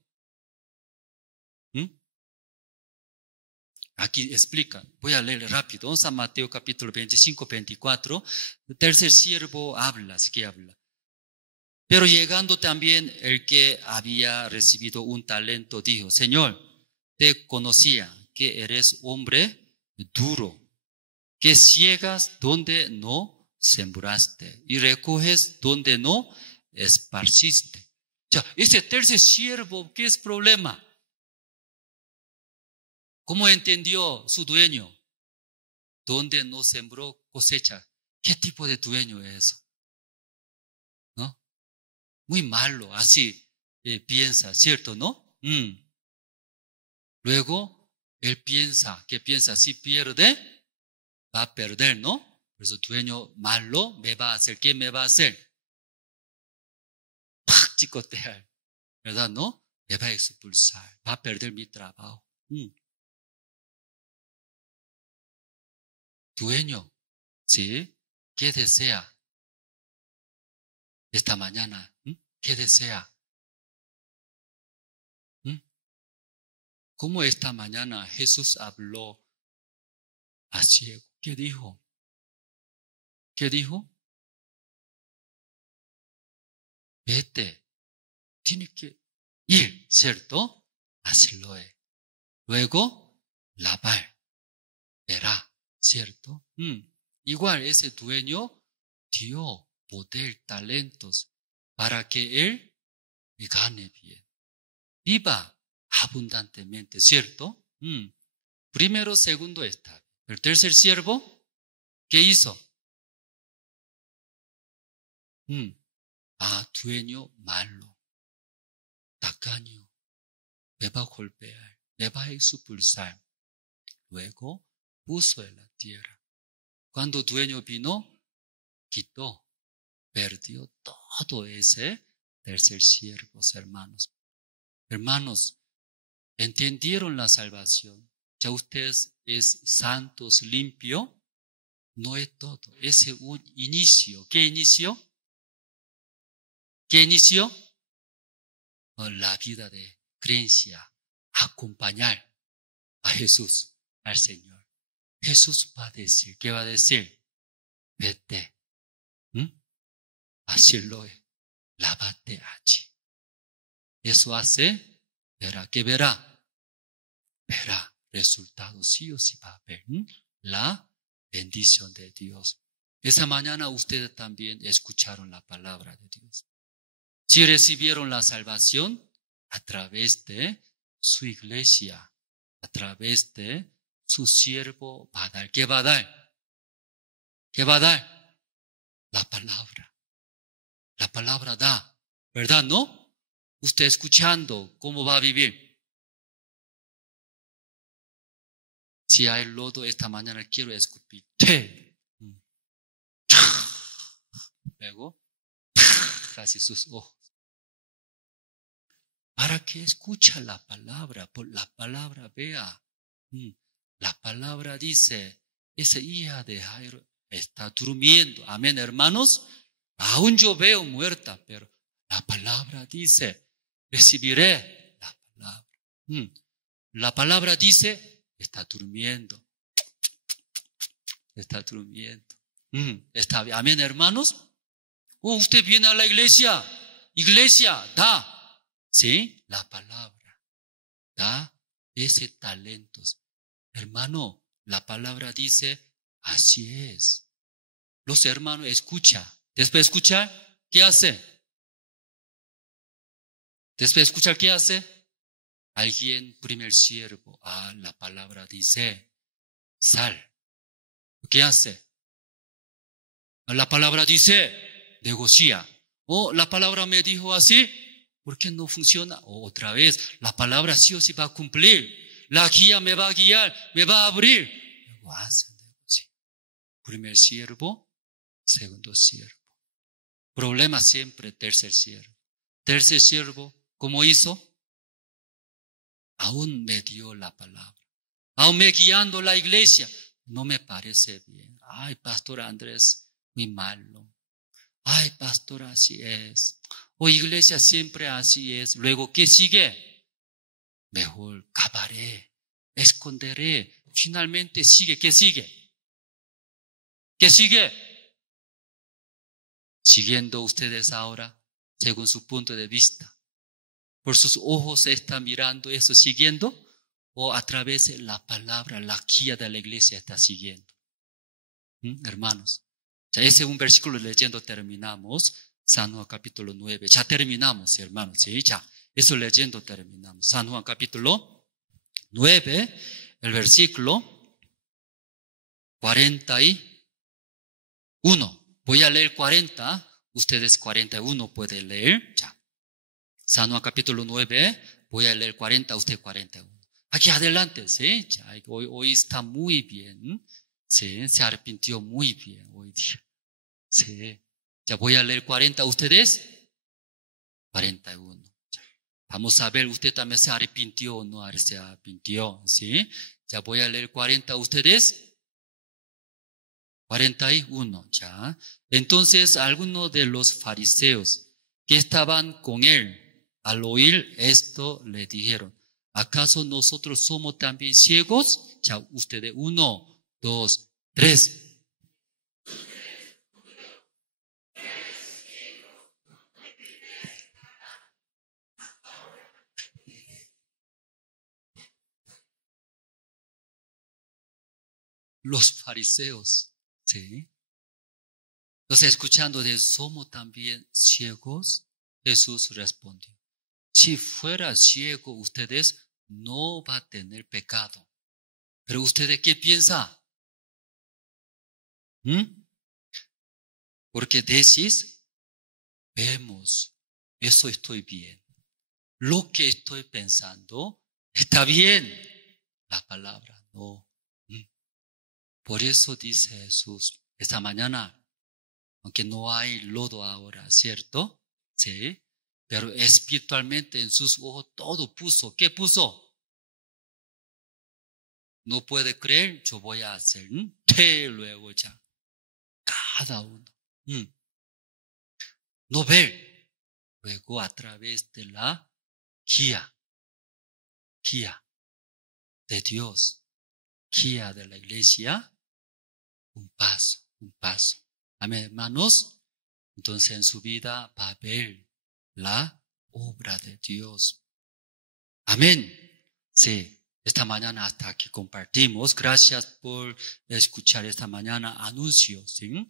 Aquí explica, voy a leer rápido, San Mateo capítulo 25, 24, el tercer siervo habla, así que habla. Pero llegando también el que había recibido 1 talento, dijo, Señor, te conocía que eres hombre duro, que ciegas donde no sembraste y recoges donde no esparciste. Ese tercer siervo, ¿qué es problema? ¿Cómo entendió su dueño? Donde no sembró cosecha. ¿Qué tipo de dueño es eso? ¿No? Muy malo, así piensa, ¿cierto, no? Luego, él piensa, ¿qué piensa? Si pierde, va a perder, ¿no? Por eso dueño malo me va a hacer, ¿qué me va a hacer? 팍 chicotear, ¿verdad, no? Me va a expulsar, va a perder mi trabajo. Dueño, ¿sí? ¿Qué desea esta mañana? ¿Qué desea? ¿Cómo esta mañana Jesús habló a ciego? ¿Qué dijo? ¿Qué dijo? Vete, tiene que ir, ¿cierto? Así lo es. Luego, lavar, verá, ¿cierto? Igual ese dueño dio poder, talentos, para que él gane bien, viva abundantemente, ¿cierto? Primero, segundo está. El tercer siervo, ¿qué hizo? Dueño malo, tacaño, me va a golpear, me va a expulsar. Luego puso en la tierra. Cuando dueño vino, quitó, perdió todo ese tercer siervo, hermanos. Hermanos, ¿entendieron la salvación? Ya ustedes es santos, limpio. No es todo, es un inicio. ¿Qué inicio? ¿Qué inicio? La vida de creencia, acompañar a Jesús, al Señor. Jesús va a decir, ¿qué va a decir? Vete, hacerlo, lávate allí. Eso hace, verá, ¿qué verá? Verá resultados, sí o sí va a ver la bendición de Dios. Esa mañana ustedes también escucharon la palabra de Dios. Si recibieron la salvación a través de su iglesia, a través de su siervo va a dar. ¿Qué va a dar? ¿Qué va a dar? La palabra. La palabra da, ¿verdad? ¿No? Usted escuchando, ¿cómo va a vivir? Si hay lodo esta mañana, quiero escupir. Luego, casi sus ojos. ¿Para qué escucha la palabra? Por la palabra vea. La palabra dice, esa hija de Jairo está durmiendo. Amén, hermanos. Aún yo veo muerta, pero la palabra dice, recibiré la palabra. La palabra dice, está durmiendo. Está durmiendo. Está bien. Amén, hermanos. Usted viene a la iglesia. Iglesia, da. ¿Sí? La palabra da ese talento. Hermano, la palabra dice, así es. Los hermanos escuchan. Después de escuchar, ¿qué hace? Después de escuchar, ¿qué hace? Alguien, primer siervo, la palabra dice, sal. ¿Qué hace? La palabra dice, negocia. La palabra me dijo así, ¿por qué no funciona? Otra vez, la palabra sí o sí va a cumplir. La guía me va a guiar, me va a abrir. Luego hace negocio. Primer siervo, segundo siervo. Problema siempre, tercer siervo. Tercer siervo, ¿cómo hizo? Aún me dio la palabra. Aún me guiando la iglesia. No me parece bien. Ay, pastor Andrés, muy malo. Ay, pastor, así es. Iglesia siempre así es. Luego, ¿qué sigue? Mejor cavaré, esconderé. Finalmente sigue. ¿Qué sigue? ¿Qué sigue? Siguiendo ustedes ahora, según su punto de vista. Por sus ojos se está mirando eso, siguiendo, o a través de la palabra, la guía de la iglesia está siguiendo. Hermanos, ya ese es un versículo leyendo terminamos. San Juan capítulo 9. Ya terminamos, hermanos. ¿Sí? Ya, eso leyendo terminamos. San Juan capítulo 9, el versículo 41. Voy a leer 40. Ustedes 41 pueden leer. Ya. San Juan capítulo 9. Voy a leer 40, usted 41. Aquí adelante, ¿sí? Ya, hoy está muy bien. Sí, se arrepintió muy bien hoy día. Sí. Ya voy a leer 40, ¿ustedes? 41. Ya. Vamos a ver, ¿usted también se arrepintió o no se arrepintió? ¿Sí? Ya voy a leer 40, ¿ustedes? 41, ya. Entonces, algunos de los fariseos que estaban con él, al oír esto, le dijeron, ¿acaso nosotros somos también ciegos? Ya, ustedes, 1, 2, 3. Los fariseos, ¿sí? Entonces, escuchando de ¿somos también ciegos? Jesús respondió, si fuera ciego ustedes no va a tener pecado. Pero ¿ustedes qué piensan? Porque decís, vemos, eso estoy bien. Lo que estoy pensando está bien. La palabra no. Por eso dice Jesús, esta mañana, aunque no hay lodo ahora, ¿cierto? Sí. Pero espiritualmente en sus ojos todo puso. ¿Qué puso? No puede creer, yo voy a hacer. Luego ya. Cada uno. No ver. Luego a través de la guía de Dios, guía de la iglesia, un paso. Amén, hermanos. Entonces en su vida va a ver la obra de Dios. Amén. Sí. Esta mañana hasta aquí compartimos. Gracias por escuchar esta mañana anuncio, ¿sí?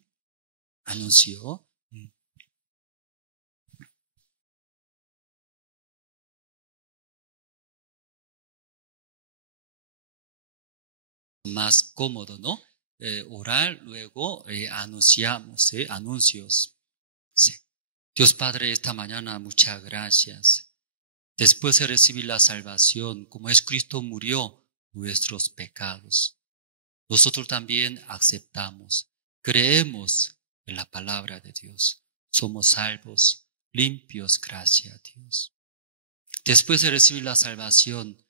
Anuncio. Más cómodo, ¿no? Orar, luego anunciamos, ¿sí? Anuncios. Sí. Dios Padre, esta mañana muchas gracias. Después de recibir la salvación, como es Cristo murió nuestros pecados, nosotros también aceptamos, creemos en la palabra de Dios. Somos salvos, limpios, gracias a Dios. Después de recibir la salvación,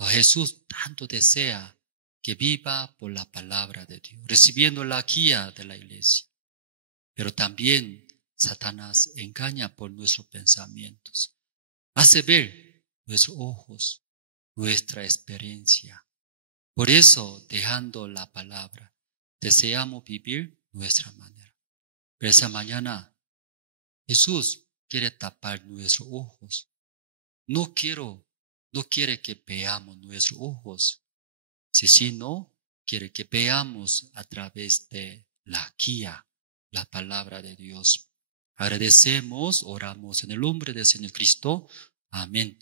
Jesús tanto desea que viva por la palabra de Dios, recibiendo la guía de la iglesia. Pero también Satanás engaña por nuestros pensamientos. Hace ver nuestros ojos, nuestra experiencia. Por eso, dejando la palabra, deseamos vivir nuestra manera. Pero esa mañana, Jesús quiere tapar nuestros ojos. No quiere que veamos nuestros ojos, sino quiere que veamos a través de la guía, la palabra de Dios. Agradecemos, oramos en el nombre del Señor Cristo. Amén.